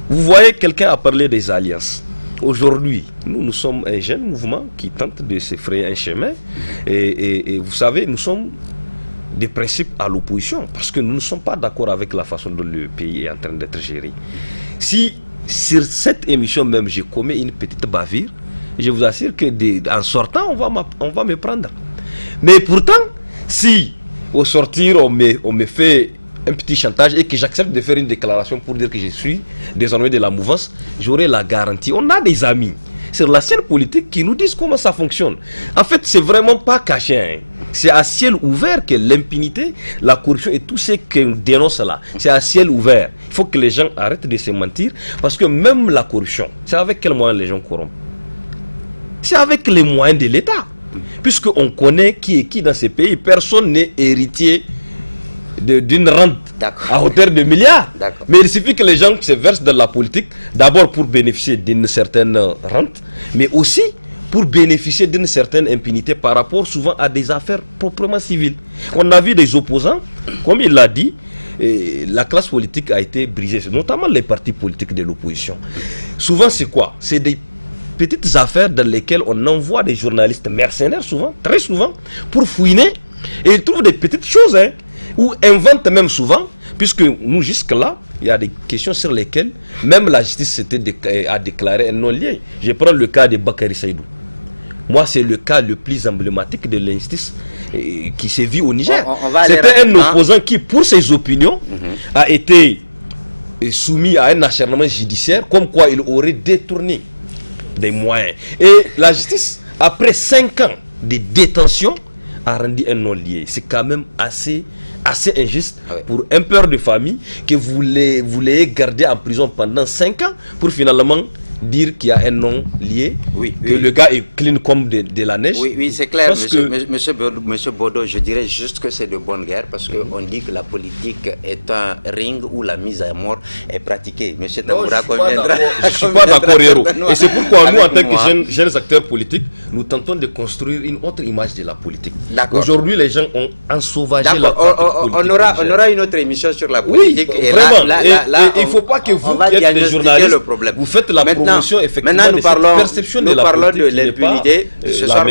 Vous voyez, quelqu'un a parlé des alliances. Aujourd'hui, nous sommes un jeune mouvement qui tente de se frayer un chemin. Et vous savez, nous sommes des principes à l'opposition parce que nous ne sommes pas d'accord avec la façon dont le pays est en train d'être géré. Si sur cette émission même je commets une petite bavure, je vous assure que en sortant on va me prendre. Mais pourtant, si au sortir on me fait un petit chantage et que j'accepte de faire une déclaration pour dire que je suis désormais de la mouvance, j'aurai la garantie. On a des amis sur la scène politique qui nous disent comment ça fonctionne. En fait, c'est vraiment pas caché. Hein. C'est à ciel ouvert que l'impunité, la corruption et tout ce qu'on dénonce là, c'est à ciel ouvert. Il faut que les gens arrêtent de se mentir parce que même la corruption, c'est avec quels moyens les gens corrompent? C'est avec les moyens de l'État. Puisqu'on connaît qui est qui dans ces pays, personne n'est héritier d'une rente à hauteur de milliards. Mais il suffit que les gens se versent dans la politique, d'abord pour bénéficier d'une certaine rente, mais aussi pour bénéficier d'une certaine impunité par rapport souvent à des affaires proprement civiles. On a vu des opposants, comme il l'a dit, la classe politique a été brisée, notamment les partis politiques de l'opposition. Souvent c'est quoi? C'est des petites affaires dans lesquelles on envoie des journalistes mercenaires souvent, très souvent, pour fouiner, et ils trouvent des petites choses, hein, ou inventent même souvent, puisque nous jusque-là, il y a des questions sur lesquelles même la justice a déclaré un non-lié. Je prends le cas de Bakary Saïdou. Moi, c'est le cas le plus emblématique de l'injustice qui s'est vu au Niger. C'était un opposant qui, pour ses opinions, a été soumis à un acharnement judiciaire, comme quoi il aurait détourné des moyens. Et la justice, après 5 ans de détention, a rendu un non-lié. C'est quand même assez injuste pour un père de famille que vous l'ayez gardé en prison pendant 5 ans pour finalement dire qu'il y a un non lié, que le gars est clean comme de la neige. Oui, c'est clair, monsieur Bodo, je dirais juste que c'est de bonne guerre parce qu'on dit que la politique est un ring où la mise à mort est pratiquée. Monsieur Tamboura conviendra. Je ne suis pas d'accord, Héros. Et c'est pourquoi nous, en tant que jeunes acteurs politiques, nous tentons de construire une autre image de la politique. Aujourd'hui, les gens ont ensauvagé la politique. On aura une autre émission sur la politique. Oui, et vraiment. Là, il ne faut pas que vous, qui êtes des journalistes, vous faites la promotion. Maintenant, nous parlons de l'impunité. Ce soir,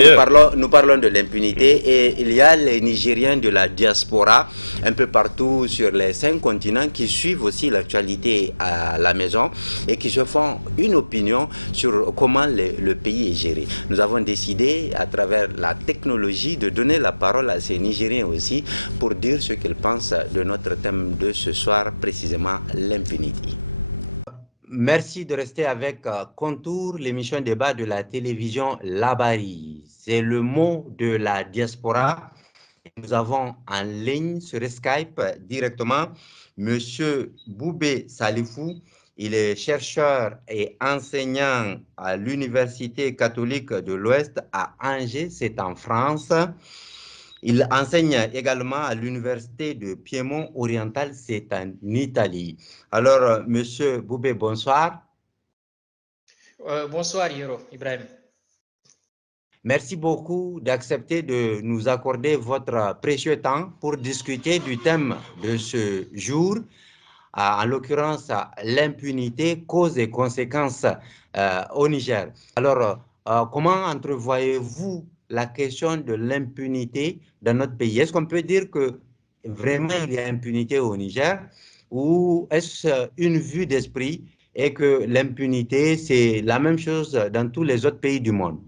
nous parlons de l'impunité et il y a les Nigériens de la diaspora un peu partout sur les 5 continents qui suivent aussi l'actualité à la maison et qui se font une opinion sur comment le pays est géré. Nous avons décidé, à travers la technologie, de donner la parole à ces Nigériens aussi pour dire ce qu'ils pensent de notre thème de ce soir, précisément l'impunité. Merci de rester avec Contour, l'émission débat de la télévision Labari. C'est le mot de la diaspora. Nous avons en ligne sur Skype directement Monsieur Boubé Salifou. Il est chercheur et enseignant à l'Université catholique de l'Ouest à Angers, c'est en France. Il enseigne également à l'Université de Piémont oriental, c'est en Italie. Alors, Monsieur Boubé, bonsoir. Bonsoir, Hiro Ibrahim. Merci beaucoup d'accepter de nous accorder votre précieux temps pour discuter du thème de ce jour, en l'occurrence l'impunité, causes et conséquences au Niger. Alors, comment entrevoyez-vous la question de l'impunité dans notre pays? Est-ce qu'on peut dire que vraiment il y a impunité au Niger ou est-ce une vue d'esprit et que l'impunité c'est la même chose dans tous les autres pays du monde?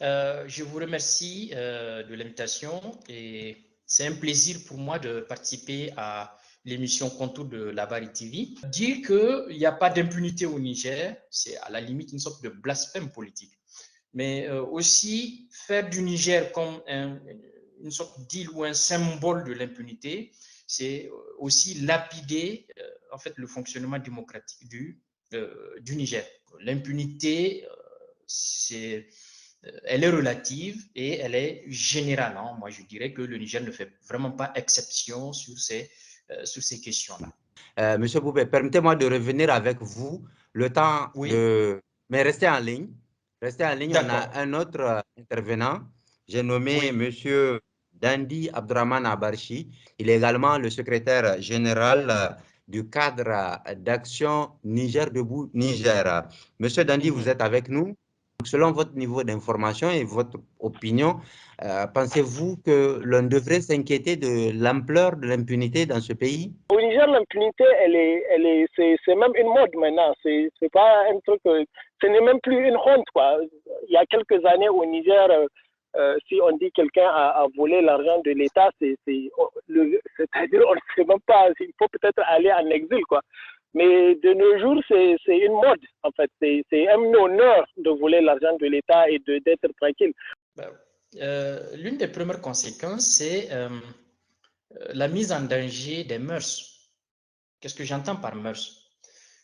Je vous remercie de l'invitation et c'est un plaisir pour moi de participer à l'émission Contour de Labari TV. Dire qu'il n'y a pas d'impunité au Niger, c'est à la limite une sorte de blasphème politique. Mais aussi faire du Niger comme une sorte d'île ou un symbole de l'impunité, c'est aussi lapider en fait le fonctionnement démocratique du Niger. L'impunité, elle est relative et elle est générale. Hein. Moi, je dirais que le Niger ne fait vraiment pas exception sur ces questions-là. Monsieur Boubé, permettez-moi de revenir avec vous le temps de... Mais restez en ligne. Restez en ligne, on a un autre intervenant. J'ai nommé Monsieur Dandi Abdraman Abarchi. Il est également le secrétaire général du cadre d'action Niger Debout Niger. Monsieur Dandi, vous êtes avec nous. Selon votre niveau d'information et votre opinion, pensez-vous que l'on devrait s'inquiéter de l'ampleur de l'impunité dans ce pays? Au Niger, l'impunité, c'est même une mode maintenant. C'est pas un truc, ce n'est même plus une honte, quoi. Il y a quelques années au Niger, si on dit quelqu'un a volé l'argent de l'État, c'est-à-dire on ne sait même pas, il faut peut-être aller en exil, quoi. Mais de nos jours, c'est une mode, en fait. C'est un honneur de voler l'argent de l'État et d'être tranquille. L'une des premières conséquences, c'est la mise en danger des mœurs. Qu'est-ce que j'entends par mœurs?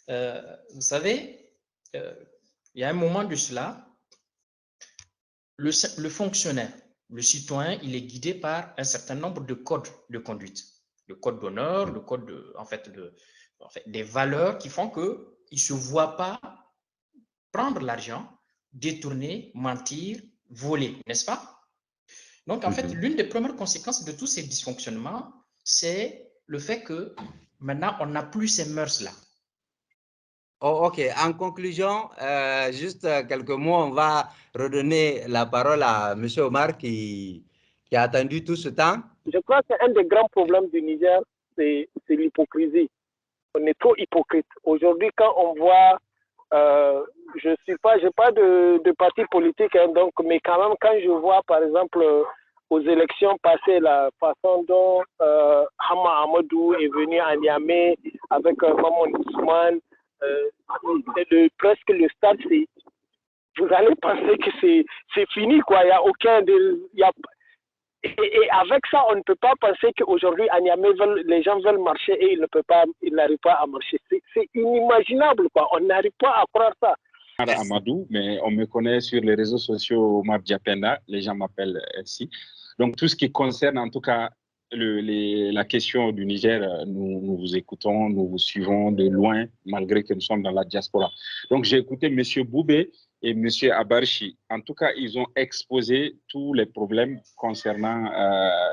Vous savez, il y a un moment de cela, le fonctionnaire, le citoyen, il est guidé par un certain nombre de codes de conduite. Le code d'honneur, le code des valeurs qui font qu'il ne se voit pas prendre l'argent, détourner, mentir, voler, n'est-ce pas? Donc, en fait, l'une des premières conséquences de tous ces dysfonctionnements, c'est le fait que maintenant, on n'a plus ces mœurs-là. Oh, ok, en conclusion, juste quelques mots, on va redonner la parole à M. Omar qui a attendu tout ce temps. Je crois que un des grands problèmes du Niger, c'est l'hypocrisie. On est trop hypocrite. Aujourd'hui, quand on voit, je n'ai pas de parti politique, hein, donc, mais quand même, quand je vois, par exemple, aux élections passées, la façon dont Hama Amadou est venu à Niamey avec Maman Ousmane, presque le stade, vous allez penser que c'est fini, quoi. Il y a aucun et avec ça, on ne peut pas penser qu'aujourd'hui à Niamey, les gens veulent marcher et ils n'arrivent pas à marcher. C'est inimaginable, quoi. On n'arrive pas à croire ça. Amadou, mais on me connaît sur les réseaux sociaux Omar Diapenda, les gens m'appellent ainsi. Donc tout ce qui concerne en tout cas la question du Niger, nous vous écoutons, nous vous suivons de loin, malgré que nous sommes dans la diaspora. Donc j'ai écouté M. Boubé et M. Abarchi. En tout cas, ils ont exposé tous les problèmes concernant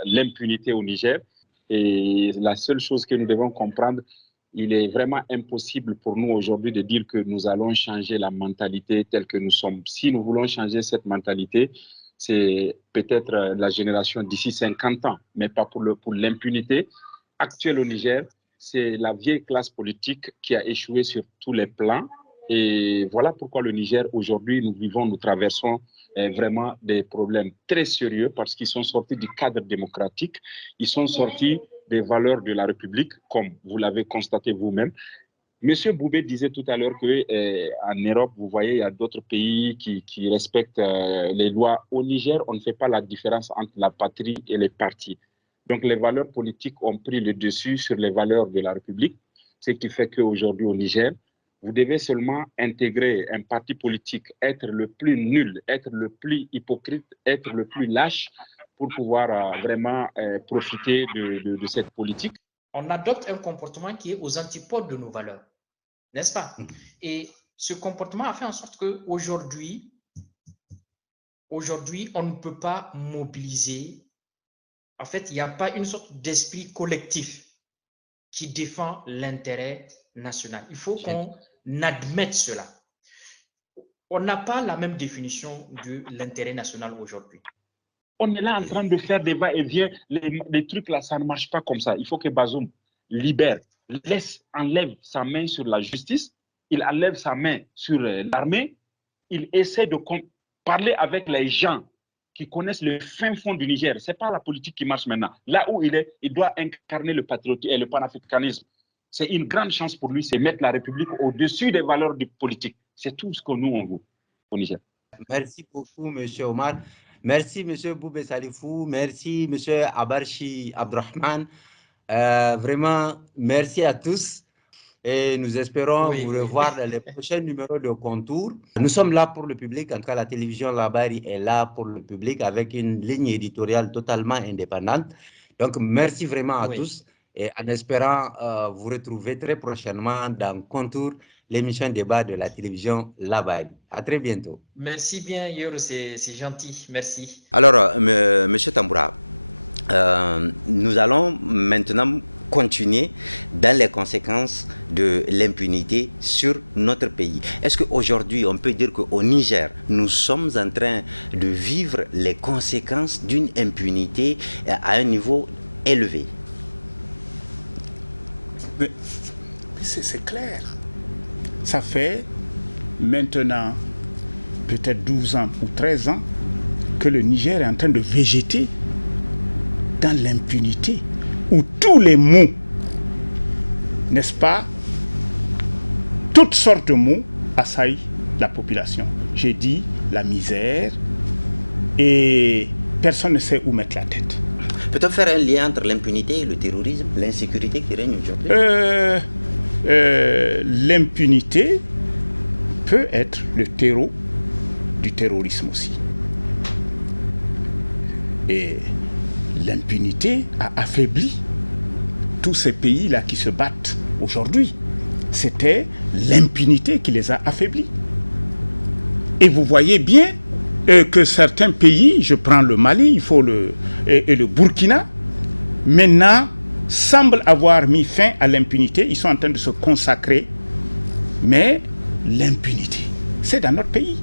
l'impunité au Niger. Et la seule chose que nous devons comprendre, il est vraiment impossible pour nous aujourd'hui de dire que nous allons changer la mentalité telle que nous sommes. Si nous voulons changer cette mentalité, c'est peut-être la génération d'ici 50 ans, mais pas pour l'impunité actuelle au Niger. C'est la vieille classe politique qui a échoué sur tous les plans. Et voilà pourquoi le Niger, aujourd'hui, nous traversons vraiment des problèmes très sérieux parce qu'ils sont sortis du cadre démocratique, ils sont sortis des valeurs de la République, comme vous l'avez constaté vous-même. Monsieur Boubé disait tout à l'heure qu'en Europe, vous voyez, il y a d'autres pays qui respectent les lois. Au Niger, on ne fait pas la différence entre la patrie et les partis. Donc, les valeurs politiques ont pris le dessus sur les valeurs de la République, ce qui fait qu'aujourd'hui, au Niger, vous devez seulement intégrer un parti politique, être le plus nul, être le plus hypocrite, être le plus lâche pour pouvoir vraiment profiter de cette politique. On adopte un comportement qui est aux antipodes de nos valeurs, n'est-ce pas? Et ce comportement a fait en sorte qu'aujourd'hui, on ne peut pas mobiliser. En fait, il n'y a pas une sorte d'esprit collectif qui défend l'intérêt national. Il faut qu'on admette cela. On n'a pas la même définition de l'intérêt national aujourd'hui. On est là en train de faire des va-et-vient. Les trucs là, ça ne marche pas comme ça. Il faut que Bazoum libère, enlève sa main sur la justice, il enlève sa main sur l'armée, il essaie de parler avec les gens qui connaissent le fin fond du Niger. Ce n'est pas la politique qui marche maintenant. Là où il est, il doit incarner le patriotisme et le panafricanisme. C'est une grande chance pour lui, c'est mettre la République au-dessus des valeurs du politique. C'est tout ce que nous, on veut au Niger. Merci beaucoup, M. Omar. Merci, M. Boubé Salifou. Merci, M. Abarchi Abdrahman. Vraiment, merci à tous. Et nous espérons vous revoir dans les prochains numéros de Contour. Nous sommes là pour le public. En tout cas, la télévision Labari est là pour le public avec une ligne éditoriale totalement indépendante. Donc, merci vraiment à tous. Et en espérant vous retrouver très prochainement dans Contour, l'émission débat de la télévision Labari. À très bientôt. Merci bien, Yoro, c'est gentil. Merci. Alors, M. Tamboura, nous allons maintenant continuer dans les conséquences de l'impunité sur notre pays. Est-ce qu'aujourd'hui, on peut dire qu'au Niger, nous sommes en train de vivre les conséquences d'une impunité à un niveau élevé? C'est clair. Ça fait maintenant peut-être 12 ans ou 13 ans que le Niger est en train de végéter dans l'impunité, où tous les mots, n'est-ce pas, toutes sortes de mots assaillent la population. J'ai dit la misère et personne ne sait où mettre la tête. Peut-on faire un lien entre l'impunité et le terrorisme, l'insécurité qui règne aujourd'hui? L'impunité peut être le terreau du terrorisme aussi. Et l'impunité a affaibli tous ces pays-là qui se battent aujourd'hui. C'était l'impunité qui les a affaiblis. Et vous voyez bien que certains pays, je prends le Mali, et le Burkina, maintenant semblent avoir mis fin à l'impunité. Ils sont en train de se consacrer. Mais l'impunité, c'est dans notre pays.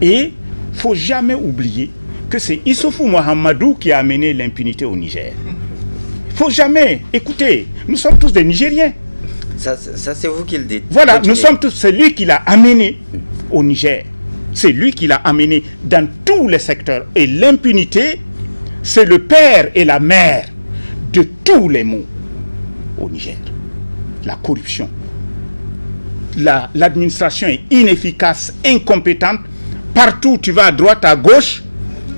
Et il ne faut jamais oublier que c'est Issoufou Mohamedou qui a amené l'impunité au Niger. Il ne faut jamais. Écoutez, nous sommes tous des Nigériens. Ça c'est vous qui le dites. Voilà, Continuez. nous sommes tous. C'est lui qui l'a amené au Niger. C'est lui qui l'a amené dans tous les secteurs. Et l'impunité, c'est le père et la mère de tous les maux au Niger. La corruption. L'administration est inefficace, incompétente. Partout où tu vas à droite, à gauche,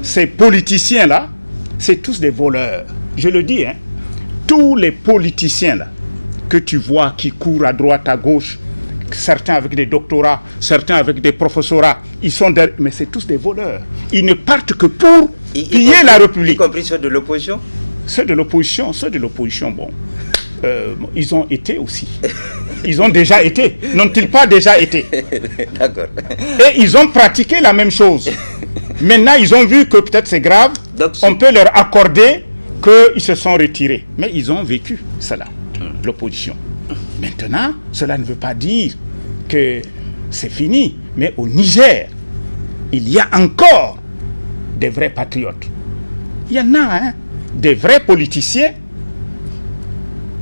ces politiciens-là, c'est tous des voleurs. Je le dis, hein. Tous les politiciens-là que tu vois qui courent à droite, à gauche, certains avec des doctorats, certains avec des professorats, ils sont mais c'est tous des voleurs. Ils ne partent que pour piller la République. Y compris ceux de l'opposition? Ceux de l'opposition, bon. Ils ont été aussi. Ils ont déjà été. N'ont-ils pas déjà été? D'accord. Et ils ont pratiqué la même chose. Maintenant, ils ont vu que peut-être c'est grave. Donc, on peut leur accorder qu'ils se sont retirés. Mais ils ont vécu cela, l'opposition. Maintenant, cela ne veut pas dire que c'est fini. Mais au Niger, il y a encore des vrais patriotes. Il y en a, hein, des vrais politiciens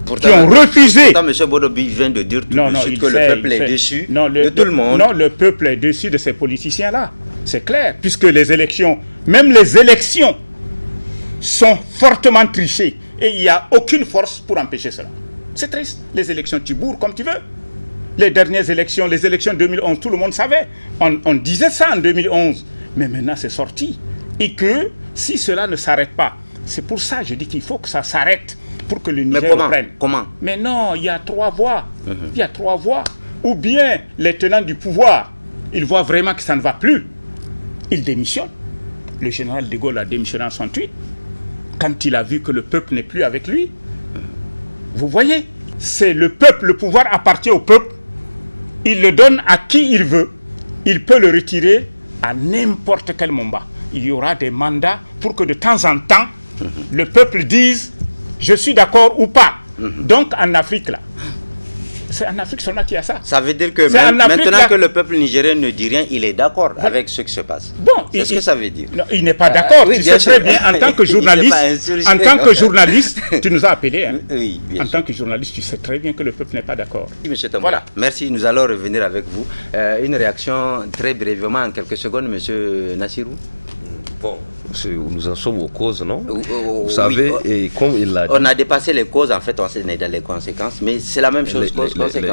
qui ont refusé. Pourtant, M. Bodobi vient de dire tout de suite que le peuple est déçu de tout le monde. Non, le peuple est déçu de ces politiciens-là. C'est clair, puisque les élections, même les élections, sont fortement trichées. Et il n'y a aucune force pour empêcher cela. C'est triste. Les élections, tu bourres comme tu veux. Les dernières élections, les élections 2011, tout le monde savait. On disait ça en 2011. Mais maintenant, c'est sorti. Et que si cela ne s'arrête pas, c'est pour ça que je dis qu'il faut que ça s'arrête. Pour que le Niger reprenne. Comment? Mais non, il y a trois voies. Il y a trois voies. Ou bien les tenants du pouvoir, ils voient vraiment que ça ne va plus. Ils démissionnent. Le général de Gaulle a démissionné en 1968. Quand il a vu que le peuple n'est plus avec lui. Vous voyez, c'est le peuple, le pouvoir appartient au peuple. Il le donne à qui il veut. Il peut le retirer à n'importe quel moment. Il y aura des mandats pour que de temps en temps, le peuple dise je suis d'accord ou pas. Donc en Afrique là, c'est en Afrique seulement qu'il y a ça. Ça veut dire que maintenant que le peuple nigérien ne dit rien, il est d'accord avec ce qui se passe. Bon, c'est ce que ça veut dire. Non, il n'est pas d'accord. Oui, tu sais très bien, en tant que journaliste, tu nous as appelé. Hein. Oui, en tant que journaliste, tu sais très bien que le peuple n'est pas d'accord. Monsieur Tambora, voilà. Merci. Nous allons revenir avec vous. Une réaction très brièvement, en quelques secondes, Monsieur Nassirou. Bon, nous en sommes aux causes, non? Vous savez, et comme il l'a dit... On a dépassé les causes, en fait, on est dans les conséquences, mais c'est la même chose,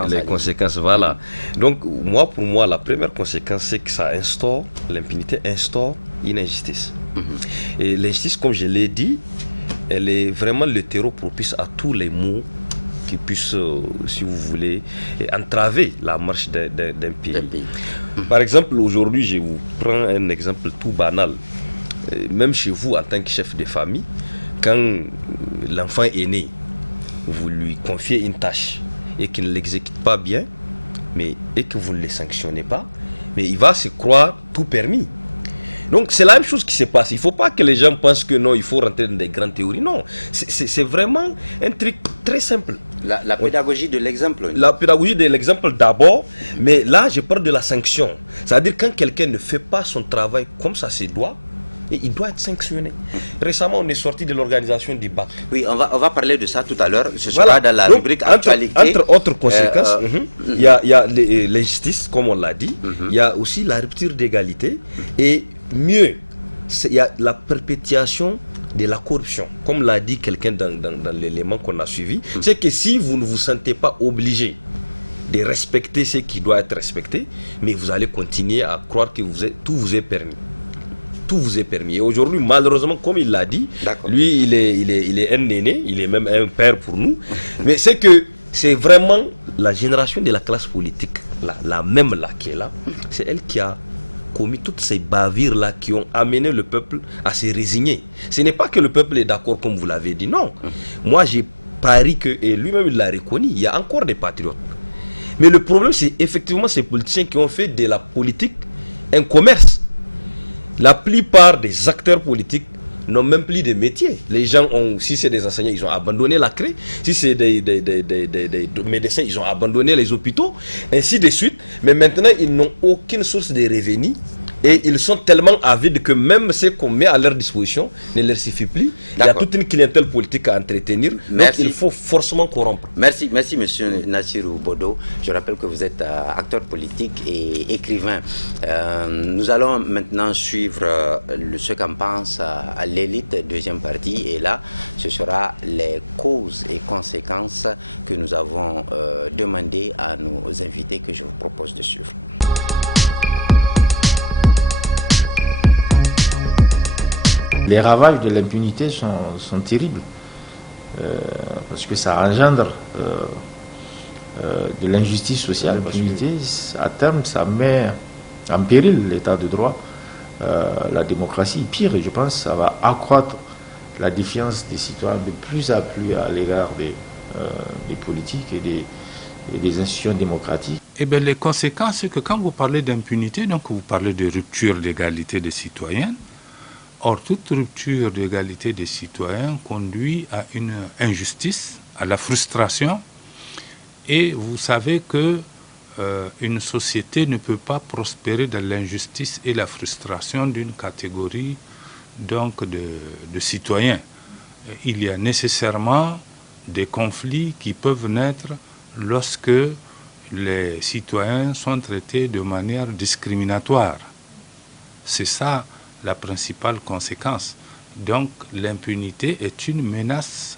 les conséquences, voilà. Donc, pour moi, la première conséquence, c'est que ça instaure, l'impunité instaure une injustice. Et l'injustice, comme je l'ai dit, elle est vraiment le terreau propice à tous les maux qui puissent, si vous voulez, entraver la marche d'un pays. Par exemple, aujourd'hui, je vous prends un exemple tout banal. Même chez vous, en tant que chef de famille, quand l'enfant est né, vous lui confiez une tâche et qu'il ne l'exécute pas bien, et que vous ne le sanctionnez pas, mais il va se croire tout permis. Donc c'est la même chose qui se passe. Il ne faut pas que les gens pensent que non, il faut rentrer dans des grandes théories. Non, c'est vraiment un truc très simple. La pédagogie de l'exemple. La pédagogie de l'exemple d'abord, mais là je parle de la sanction. C'est-à-dire quand quelqu'un ne fait pas son travail comme ça se doit, et il doit être sanctionné. Récemment, on est sorti de l'organisation du BAC. Oui, on va parler de ça tout à l'heure. Ce sera dans la rubrique actualité. Entre autres conséquences, il y a l'injustice, comme on l'a dit. Il y a aussi la rupture d'égalité. Et mieux, il y a la perpétuation de la corruption. Comme l'a dit quelqu'un dans l'élément qu'on a suivi, c'est que si vous ne vous sentez pas obligé de respecter ce qui doit être respecté, mais vous allez continuer à croire que tout vous est permis. Tout vous est permis. Et aujourd'hui, malheureusement, comme il l'a dit, lui, il est un aîné, il est même un père pour nous, mais c'est que c'est vraiment la génération de la classe politique, la même là qui est là, c'est elle qui a commis toutes ces bavures-là qui ont amené le peuple à se résigner. Ce n'est pas que le peuple est d'accord comme vous l'avez dit, non. Moi, j'ai pari que, et lui-même il l'a reconnu, il y a encore des patriotes. Mais le problème, c'est effectivement ces politiciens qui ont fait de la politique un commerce. La plupart des acteurs politiques n'ont même plus de métier. Les gens ont, si c'est des enseignants, ils ont abandonné la CRE. Si c'est des médecins, ils ont abandonné les hôpitaux, ainsi de suite. Mais maintenant, ils n'ont aucune source de revenus. Et ils sont tellement avides que même ce qu'on met à leur disposition ne leur suffit plus. Il y a toute une clientèle politique à entretenir. Donc il faut forcément corrompre. Merci monsieur Nassirou Bodo. Je rappelle que vous êtes acteur politique et écrivain. Nous allons maintenant suivre ce qu'en pense à l'élite, deuxième partie. Et là, ce sera les causes et conséquences que nous avons demandé à nos invités que je vous propose de suivre. Les ravages de l'impunité sont terribles, parce que ça engendre de l'injustice sociale. L'impunité, à terme, ça met en péril l'état de droit, la démocratie. Pire, je pense, ça va accroître la défiance des citoyens de plus en plus à l'égard des politiques et des institutions démocratiques. Eh bien, les conséquences, c'est que quand vous parlez d'impunité, donc vous parlez de rupture d'égalité des citoyens. Or, toute rupture d'égalité des citoyens conduit à une injustice, à la frustration. Et vous savez que une société ne peut pas prospérer dans l'injustice et la frustration d'une catégorie donc de citoyens. Il y a nécessairement des conflits qui peuvent naître lorsque les citoyens sont traités de manière discriminatoire. C'est ça la principale conséquence. Donc l'impunité est une menace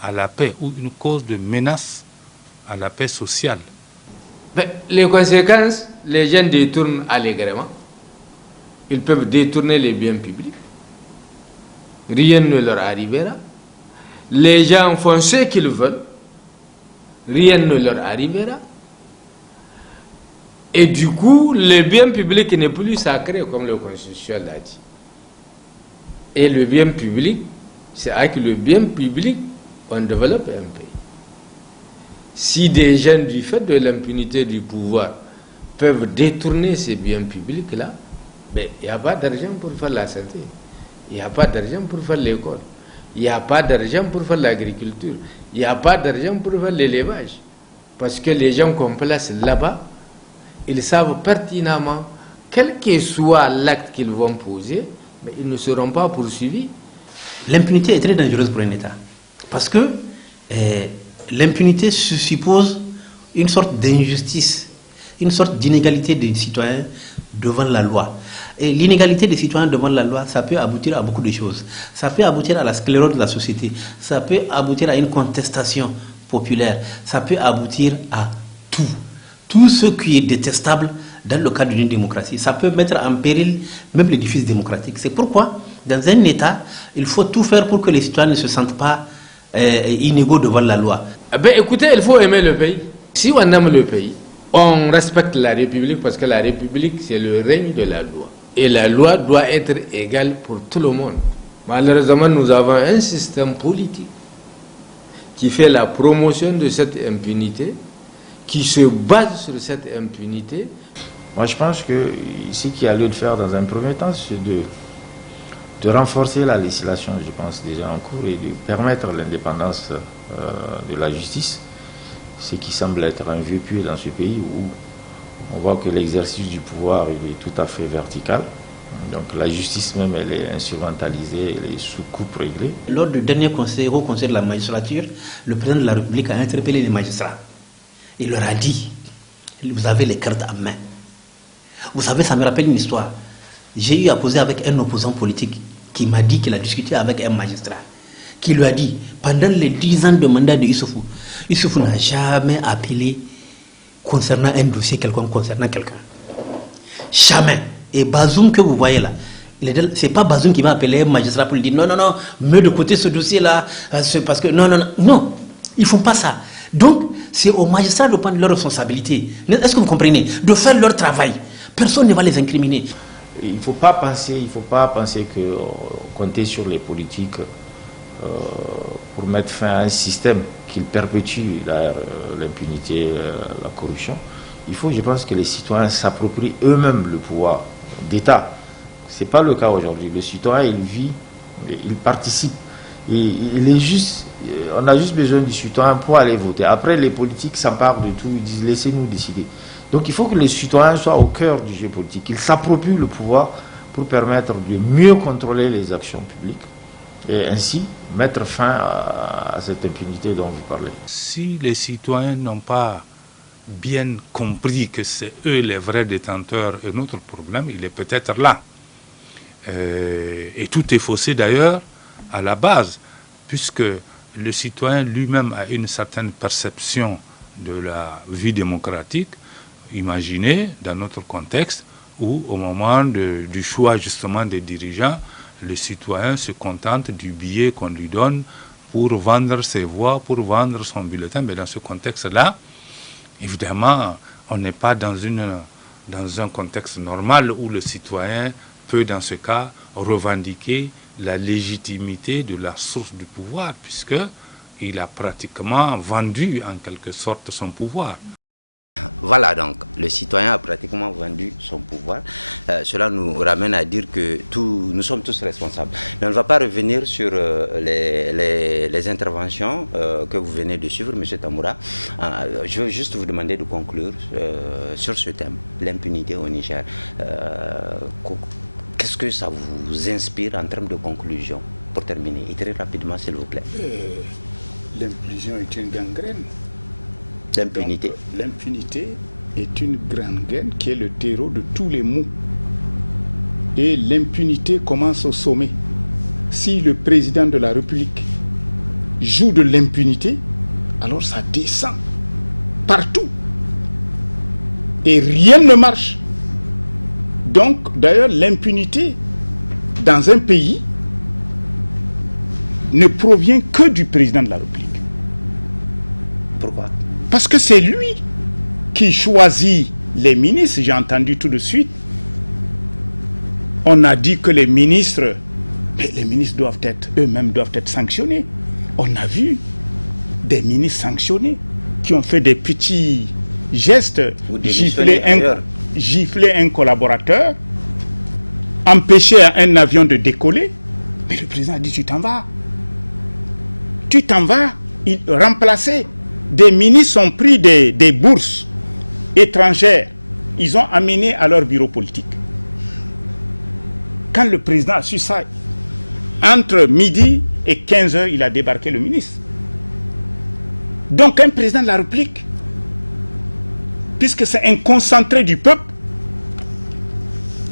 à la paix ou une cause de menace à la paix sociale. Les conséquences, les gens détournent allègrement. Ils peuvent détourner les biens publics. Rien ne leur arrivera. Les gens font ce qu'ils veulent. Rien ne leur arrivera. Et du coup, le bien public n'est plus sacré, comme le Constitution l'a dit. Et le bien public, c'est avec le bien public qu'on développe un pays. Si des gens, du fait de l'impunité du pouvoir, peuvent détourner ces biens publics-là, il n'y a pas d'argent pour faire la santé. Il n'y a pas d'argent pour faire l'école. Il n'y a pas d'argent pour faire l'agriculture. Il n'y a pas d'argent pour faire l'élevage. Parce que les gens qu'on place là-bas, ils savent pertinemment, quel que soit l'acte qu'ils vont poser, mais ils ne seront pas poursuivis. L'impunité est très dangereuse pour un État. Parce que l'impunité suppose une sorte d'injustice, une sorte d'inégalité des citoyens devant la loi. Et l'inégalité des citoyens devant la loi, ça peut aboutir à beaucoup de choses. Ça peut aboutir à la sclérose de la société. Ça peut aboutir à une contestation populaire. Ça peut aboutir à tout. Tout ce qui est détestable dans le cadre d'une démocratie. Ça peut mettre en péril même l'édifice démocratique. C'est pourquoi, dans un État, il faut tout faire pour que les citoyens ne se sentent pas inégaux devant la loi. Écoutez, il faut aimer le pays. Si on aime le pays, on respecte la République, parce que la République, c'est le règne de la loi. Et la loi doit être égale pour tout le monde. Malheureusement, nous avons un système politique qui fait la promotion de cette impunité, qui se base sur cette impunité. Moi, je pense que ce qu'il y a lieu de faire dans un premier temps, c'est de renforcer la législation, je pense, déjà en cours, et de permettre l'indépendance de la justice, ce qui semble être un vieux puits dans ce pays où on voit que l'exercice du pouvoir il est tout à fait vertical. Donc la justice même, elle est instrumentalisée, elle est sous coupe réglée. Lors du dernier Haut Conseil de la magistrature, le président de la République a interpellé les magistrats. Il leur a dit, vous avez les cartes en main. Vous savez, ça me rappelle une histoire. J'ai eu à poser avec un opposant politique qui m'a dit qu'il a discuté avec un magistrat, qui lui a dit, pendant les 10 ans de mandat de Issoufou, Issoufou n'a jamais appelé concernant un dossier quelconque, concernant quelqu'un. Jamais. Et Bazoum que vous voyez là, c'est pas Bazoum qui va appeler un magistrat pour lui dire non, mets de côté ce dossier-là, parce que non, ils font pas ça. Donc, c'est aux magistrats de prendre leurs responsabilités. Est-ce que vous comprenez? De faire leur travail. Personne ne va les incriminer. Il ne faut pas penser que compter sur les politiques pour mettre fin à un système qui perpétue l'impunité, la corruption. Il faut, je pense, que les citoyens s'approprient eux-mêmes le pouvoir d'État. Ce n'est pas le cas aujourd'hui. Le citoyen, il vit, il participe. Il est juste, on a juste besoin du citoyen pour aller voter. Après, les politiques s'emparent de tout, ils disent laissez-nous décider. Donc il faut que les citoyens soient au cœur du jeu politique. Ils s'approprient le pouvoir pour permettre de mieux contrôler les actions publiques et ainsi mettre fin à cette impunité dont vous parlez. Si les citoyens n'ont pas bien compris que c'est eux les vrais détenteurs et notre problème, il est peut-être là. Et tout est faussé d'ailleurs à la base, puisque le citoyen lui-même a une certaine perception de la vie démocratique. Imaginez dans notre contexte où au moment du choix justement des dirigeants, le citoyen se contente du billet qu'on lui donne pour vendre ses voix, pour vendre son bulletin. Mais dans ce contexte-là, évidemment, on n'est pas dans un contexte normal où le citoyen peut dans ce cas revendiquer la légitimité de la source du pouvoir, puisqu'il a pratiquement vendu en quelque sorte son pouvoir. Voilà, donc le citoyen a pratiquement vendu son pouvoir. Cela nous ramène à dire que nous sommes tous responsables. Mais on ne va pas revenir sur les interventions que vous venez de suivre, M. Tamoura. Je veux juste vous demander de conclure sur ce thème, l'impunité au Niger. Qu'est-ce que ça vous inspire en termes de conclusion, pour terminer? Et très rapidement, s'il vous plaît. L'impunité est une gangrène. L'impunité. L'impunité est une gangrène qui est le terreau de tous les maux. Et l'impunité commence au sommet. Si le président de la République joue de l'impunité, alors ça descend partout. Et rien ne marche. Donc, d'ailleurs, l'impunité dans un pays ne provient que du président de la République. Pourquoi? Parce que c'est lui qui choisit les ministres. J'ai entendu tout de suite. On a dit que les ministres eux-mêmes doivent être sanctionnés. On a vu des ministres sanctionnés qui ont fait des petits gestes, gifler un collaborateur, empêcher un avion de décoller. Mais le président a dit tu t'en vas. Tu t'en vas. Remplacer. Des ministres ont pris des bourses étrangères. Ils ont amené à leur bureau politique. Quand le président a su ça, entre midi et 15h, il a débarqué le ministre. Donc un président de la République, puisque c'est un concentré du peuple,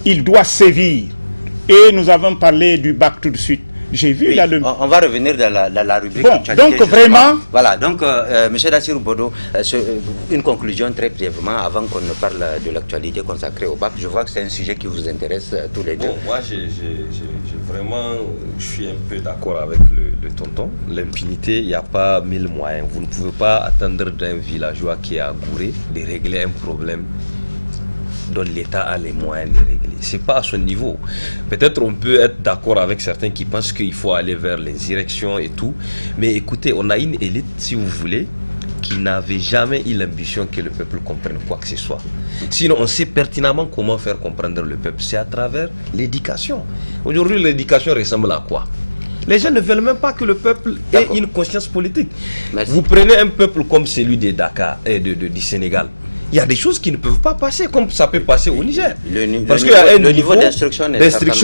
il doit sévir. Et nous avons parlé du bac tout de suite. J'ai vu là le... On va revenir dans la rubrique. Bon, donc vraiment... Voilà, donc M. Dassirou Bodo, une conclusion très brièvement avant qu'on ne parle de l'actualité consacrée au bac. Je vois que c'est un sujet qui vous intéresse tous les deux. Bon, moi, je suis un peu d'accord avec le tonton. L'impunité, il n'y a pas mille moyens. Vous ne pouvez pas attendre d'un villageois qui est à Gouré de régler un problème dont l'État a les moyens de régler. Ce n'est pas à son niveau. Peut-être on peut être d'accord avec certains qui pensent qu'il faut aller vers l'insurrection et tout. Mais écoutez, on a une élite, si vous voulez, qui n'avait jamais eu l'ambition que le peuple comprenne quoi que ce soit. Sinon, on sait pertinemment comment faire comprendre le peuple. C'est à travers l'éducation. Aujourd'hui, l'éducation ressemble à quoi? Les gens ne veulent même pas que le peuple ait une conscience politique. Merci. Vous prenez un peuple comme celui de Dakar et du Sénégal. Il y a des choses qui ne peuvent pas passer comme ça peut passer au Niger. Parce qu'il y a un niveau d'instruction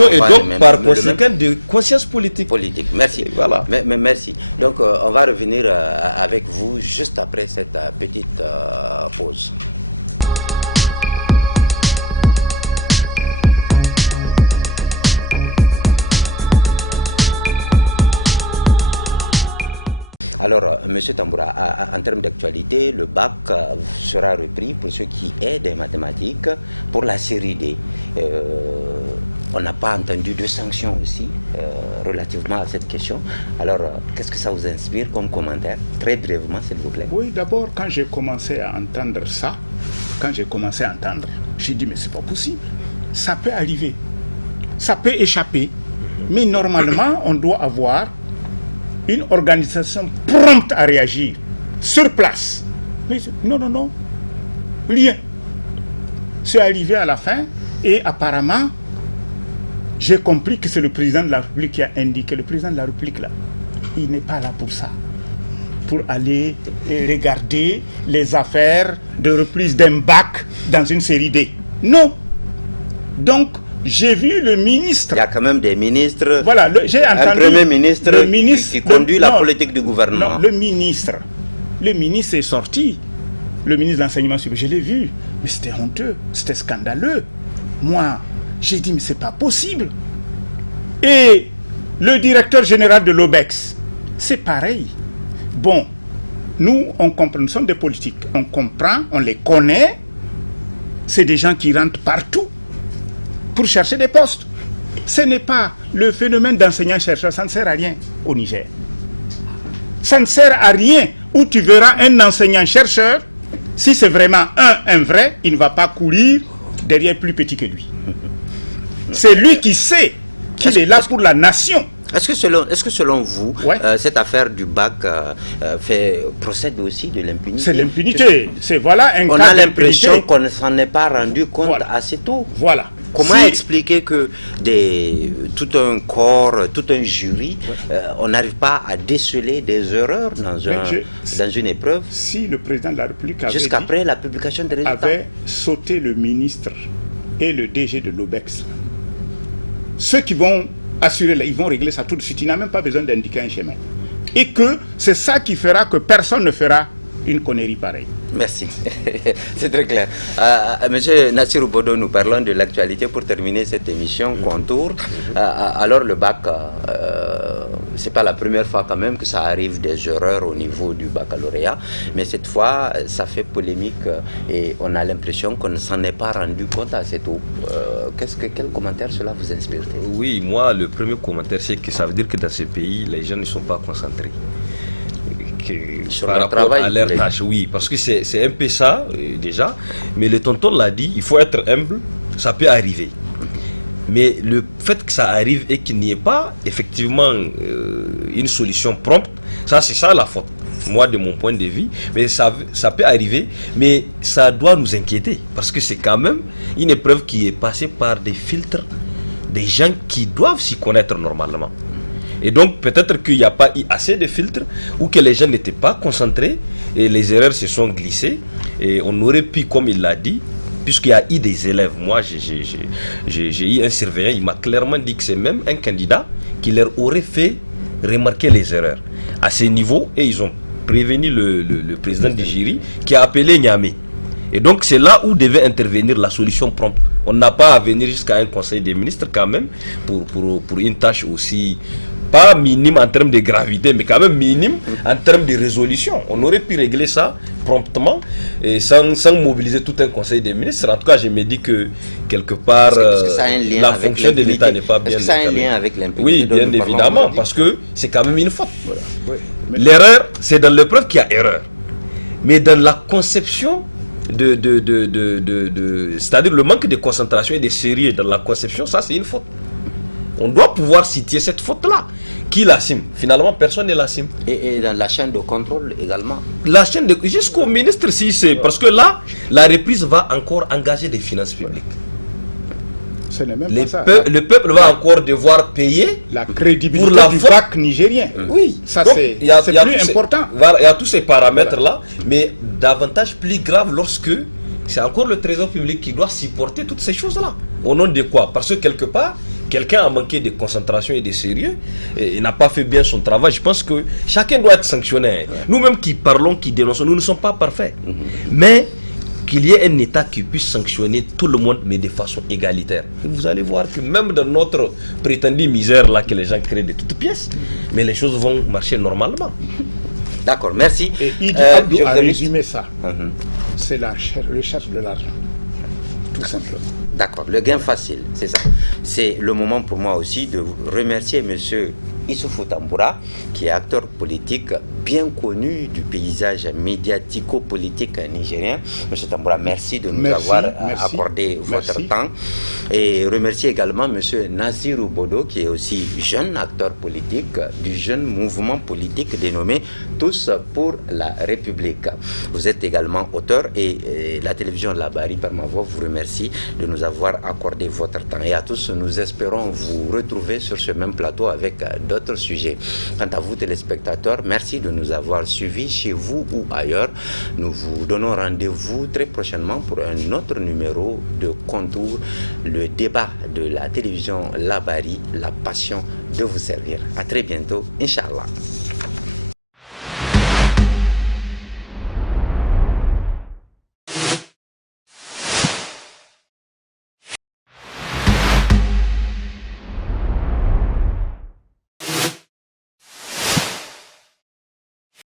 et donc par conséquent de conscience politique. Merci. Et voilà. Mais merci. Donc on va revenir avec vous juste après cette petite pause. Alors, M. Tamboura, en termes d'actualité, le bac sera repris pour ceux qui aient des mathématiques pour la série D. On n'a pas entendu de sanctions aussi relativement à cette question. Alors, qu'est-ce que ça vous inspire comme commentaire? Très brièvement, s'il vous plaît. Oui, d'abord, quand j'ai commencé à entendre ça, j'ai dit, mais c'est pas possible. Ça peut arriver. Ça peut échapper. Mais normalement, on doit avoir une organisation prompte à réagir sur place. Mais non. Rien. C'est arrivé à la fin et apparemment, j'ai compris que c'est le président de la République qui a indiqué. Le président de la République, là, il n'est pas là pour ça. Pour aller regarder les affaires de reprise d'un bac dans une série D. Non. Donc, j'ai vu le ministre. Il y a quand même des ministres. Voilà, j'ai entendu. Un premier ministre qui conduit la politique du gouvernement. Non, le ministre est sorti. Le ministre de l'enseignement supérieur, je l'ai vu. Mais c'était honteux, c'était scandaleux. Moi, j'ai dit, mais c'est pas possible. Et le directeur général de l'OBEX, c'est pareil. Bon, nous, on comprend, nous sommes des politiques. On comprend, on les connaît. C'est des gens qui rentrent partout pour chercher des postes. Ce n'est pas le phénomène d'enseignant-chercheur, ça ne sert à rien au Niger. Ça ne sert à rien où tu verras un enseignant-chercheur, si c'est vraiment un vrai, il ne va pas courir derrière plus petit que lui. C'est lui qui sait qu'il est là pour la nation. Est-ce que selon vous, cette affaire du bac procède aussi de l'impunité? C'est l'impunité. On a l'impression qu'on ne s'en est pas rendu compte assez tôt. Voilà. Comment expliquer que tout un corps, tout un jury, on n'arrive pas à déceler des erreurs dans une épreuve? Si le président de la République jusqu'après la publication des résultats avait sauté le ministre et le DG de l'OBEX, ceux qui vont assurer, ils vont régler ça tout de suite. Il n'a même pas besoin d'indiquer un chemin. Et que c'est ça qui fera que personne ne fera une connerie pareille. Merci. C'est très clair. Monsieur Nassirou Bodo, nous parlons de l'actualité pour terminer cette émission Contour. Alors le bac, c'est pas la première fois quand même que ça arrive des erreurs au niveau du baccalauréat, mais cette fois ça fait polémique et on a l'impression qu'on ne s'en est pas rendu compte assez tôt. Quel commentaire cela vous inspire? Oui, moi le premier commentaire c'est que ça veut dire que dans ces pays les gens ne sont pas concentrés. Par rapport à leur tâche, oui, parce que c'est un peu ça déjà, mais le tonton l'a dit, il faut être humble, ça peut arriver. Mais le fait que ça arrive et qu'il n'y ait pas effectivement une solution prompte, ça c'est ça la faute, moi de mon point de vue. Mais ça peut arriver, mais ça doit nous inquiéter, parce que c'est quand même une épreuve qui est passée par des filtres, des gens qui doivent s'y connaître normalement. Et donc peut-être qu'il n'y a pas eu assez de filtres ou que les gens n'étaient pas concentrés et les erreurs se sont glissées. Et on aurait pu, comme il l'a dit, puisqu'il y a eu des élèves, moi j'ai eu un surveillant, il m'a clairement dit que c'est même un candidat qui leur aurait fait remarquer les erreurs à ce niveau et ils ont prévenu le président du jury qui a appelé Niamey. Et donc c'est là où devait intervenir la solution prompte. On n'a pas à venir jusqu'à un conseil des ministres quand même pour une tâche aussi pas minime en termes de gravité, mais quand même minime en termes de résolution. On aurait pu régler ça promptement et sans mobiliser tout un conseil des ministres. En tout cas, je me dis que quelque part, la fonction de l'État n'est pas bien. Est-ce que ça a un lien avec l'impunité? Oui, bien évidemment, parce que c'est quand même une faute. Voilà. Oui. L'erreur, c'est dans l'épreuve qu'il y a erreur. Mais dans la conception c'est-à-dire le manque de concentration et de sérieux dans la conception, ça c'est une faute. On doit pouvoir citer cette faute-là. Qui l'assume? Finalement, personne ne l'assume. Et dans la chaîne de contrôle également? La chaîne de... Jusqu'au ministre, si c'est... Parce que là, la reprise va encore engager des finances publiques. Ce n'est même pas ça. Le peuple va encore devoir payer la crédibilité pour du bac nigérien. Oui, ça c'est plus important. Il y a tous ces paramètres-là, mais davantage plus grave lorsque c'est encore le trésor public qui doit supporter toutes ces choses-là. Au nom de quoi? Parce que quelque part, quelqu'un a manqué de concentration et de sérieux et n'a pas fait bien son travail. Je pense que chacun doit être sanctionné. Ouais. Nous-mêmes qui parlons, qui dénonçons, nous ne sommes pas parfaits. Mais qu'il y ait un État qui puisse sanctionner tout le monde, mais de façon égalitaire. Et vous allez voir que même dans notre prétendue misère là que les gens créent de toutes pièces, mais les choses vont marcher normalement. D'accord, merci. Et Idi Abdou a résumé ça. C'est la recherche de l'argent, tout simplement. D'accord, le gain facile, c'est ça. C'est le moment pour moi aussi de remercier M. Issoufou Tamboura, qui est acteur politique bien connu du paysage médiatico-politique nigérien. M. Tamboura, merci de nous avoir accordé votre temps. Et remercier également M. Nassirou Bodo, qui est aussi jeune acteur politique du jeune mouvement politique dénommé Tous pour la République. Vous êtes également auteur et la télévision Labari, par ma voix, vous remercie de nous avoir accordé votre temps. Et à tous, nous espérons vous retrouver sur ce même plateau avec d'autres sujets. Quant à vous, téléspectateurs, merci de nous avoir suivis chez vous ou ailleurs. Nous vous donnons rendez-vous très prochainement pour un autre numéro de Contour, le débat de la télévision Labari, la passion de vous servir. À très bientôt, Inch'Allah.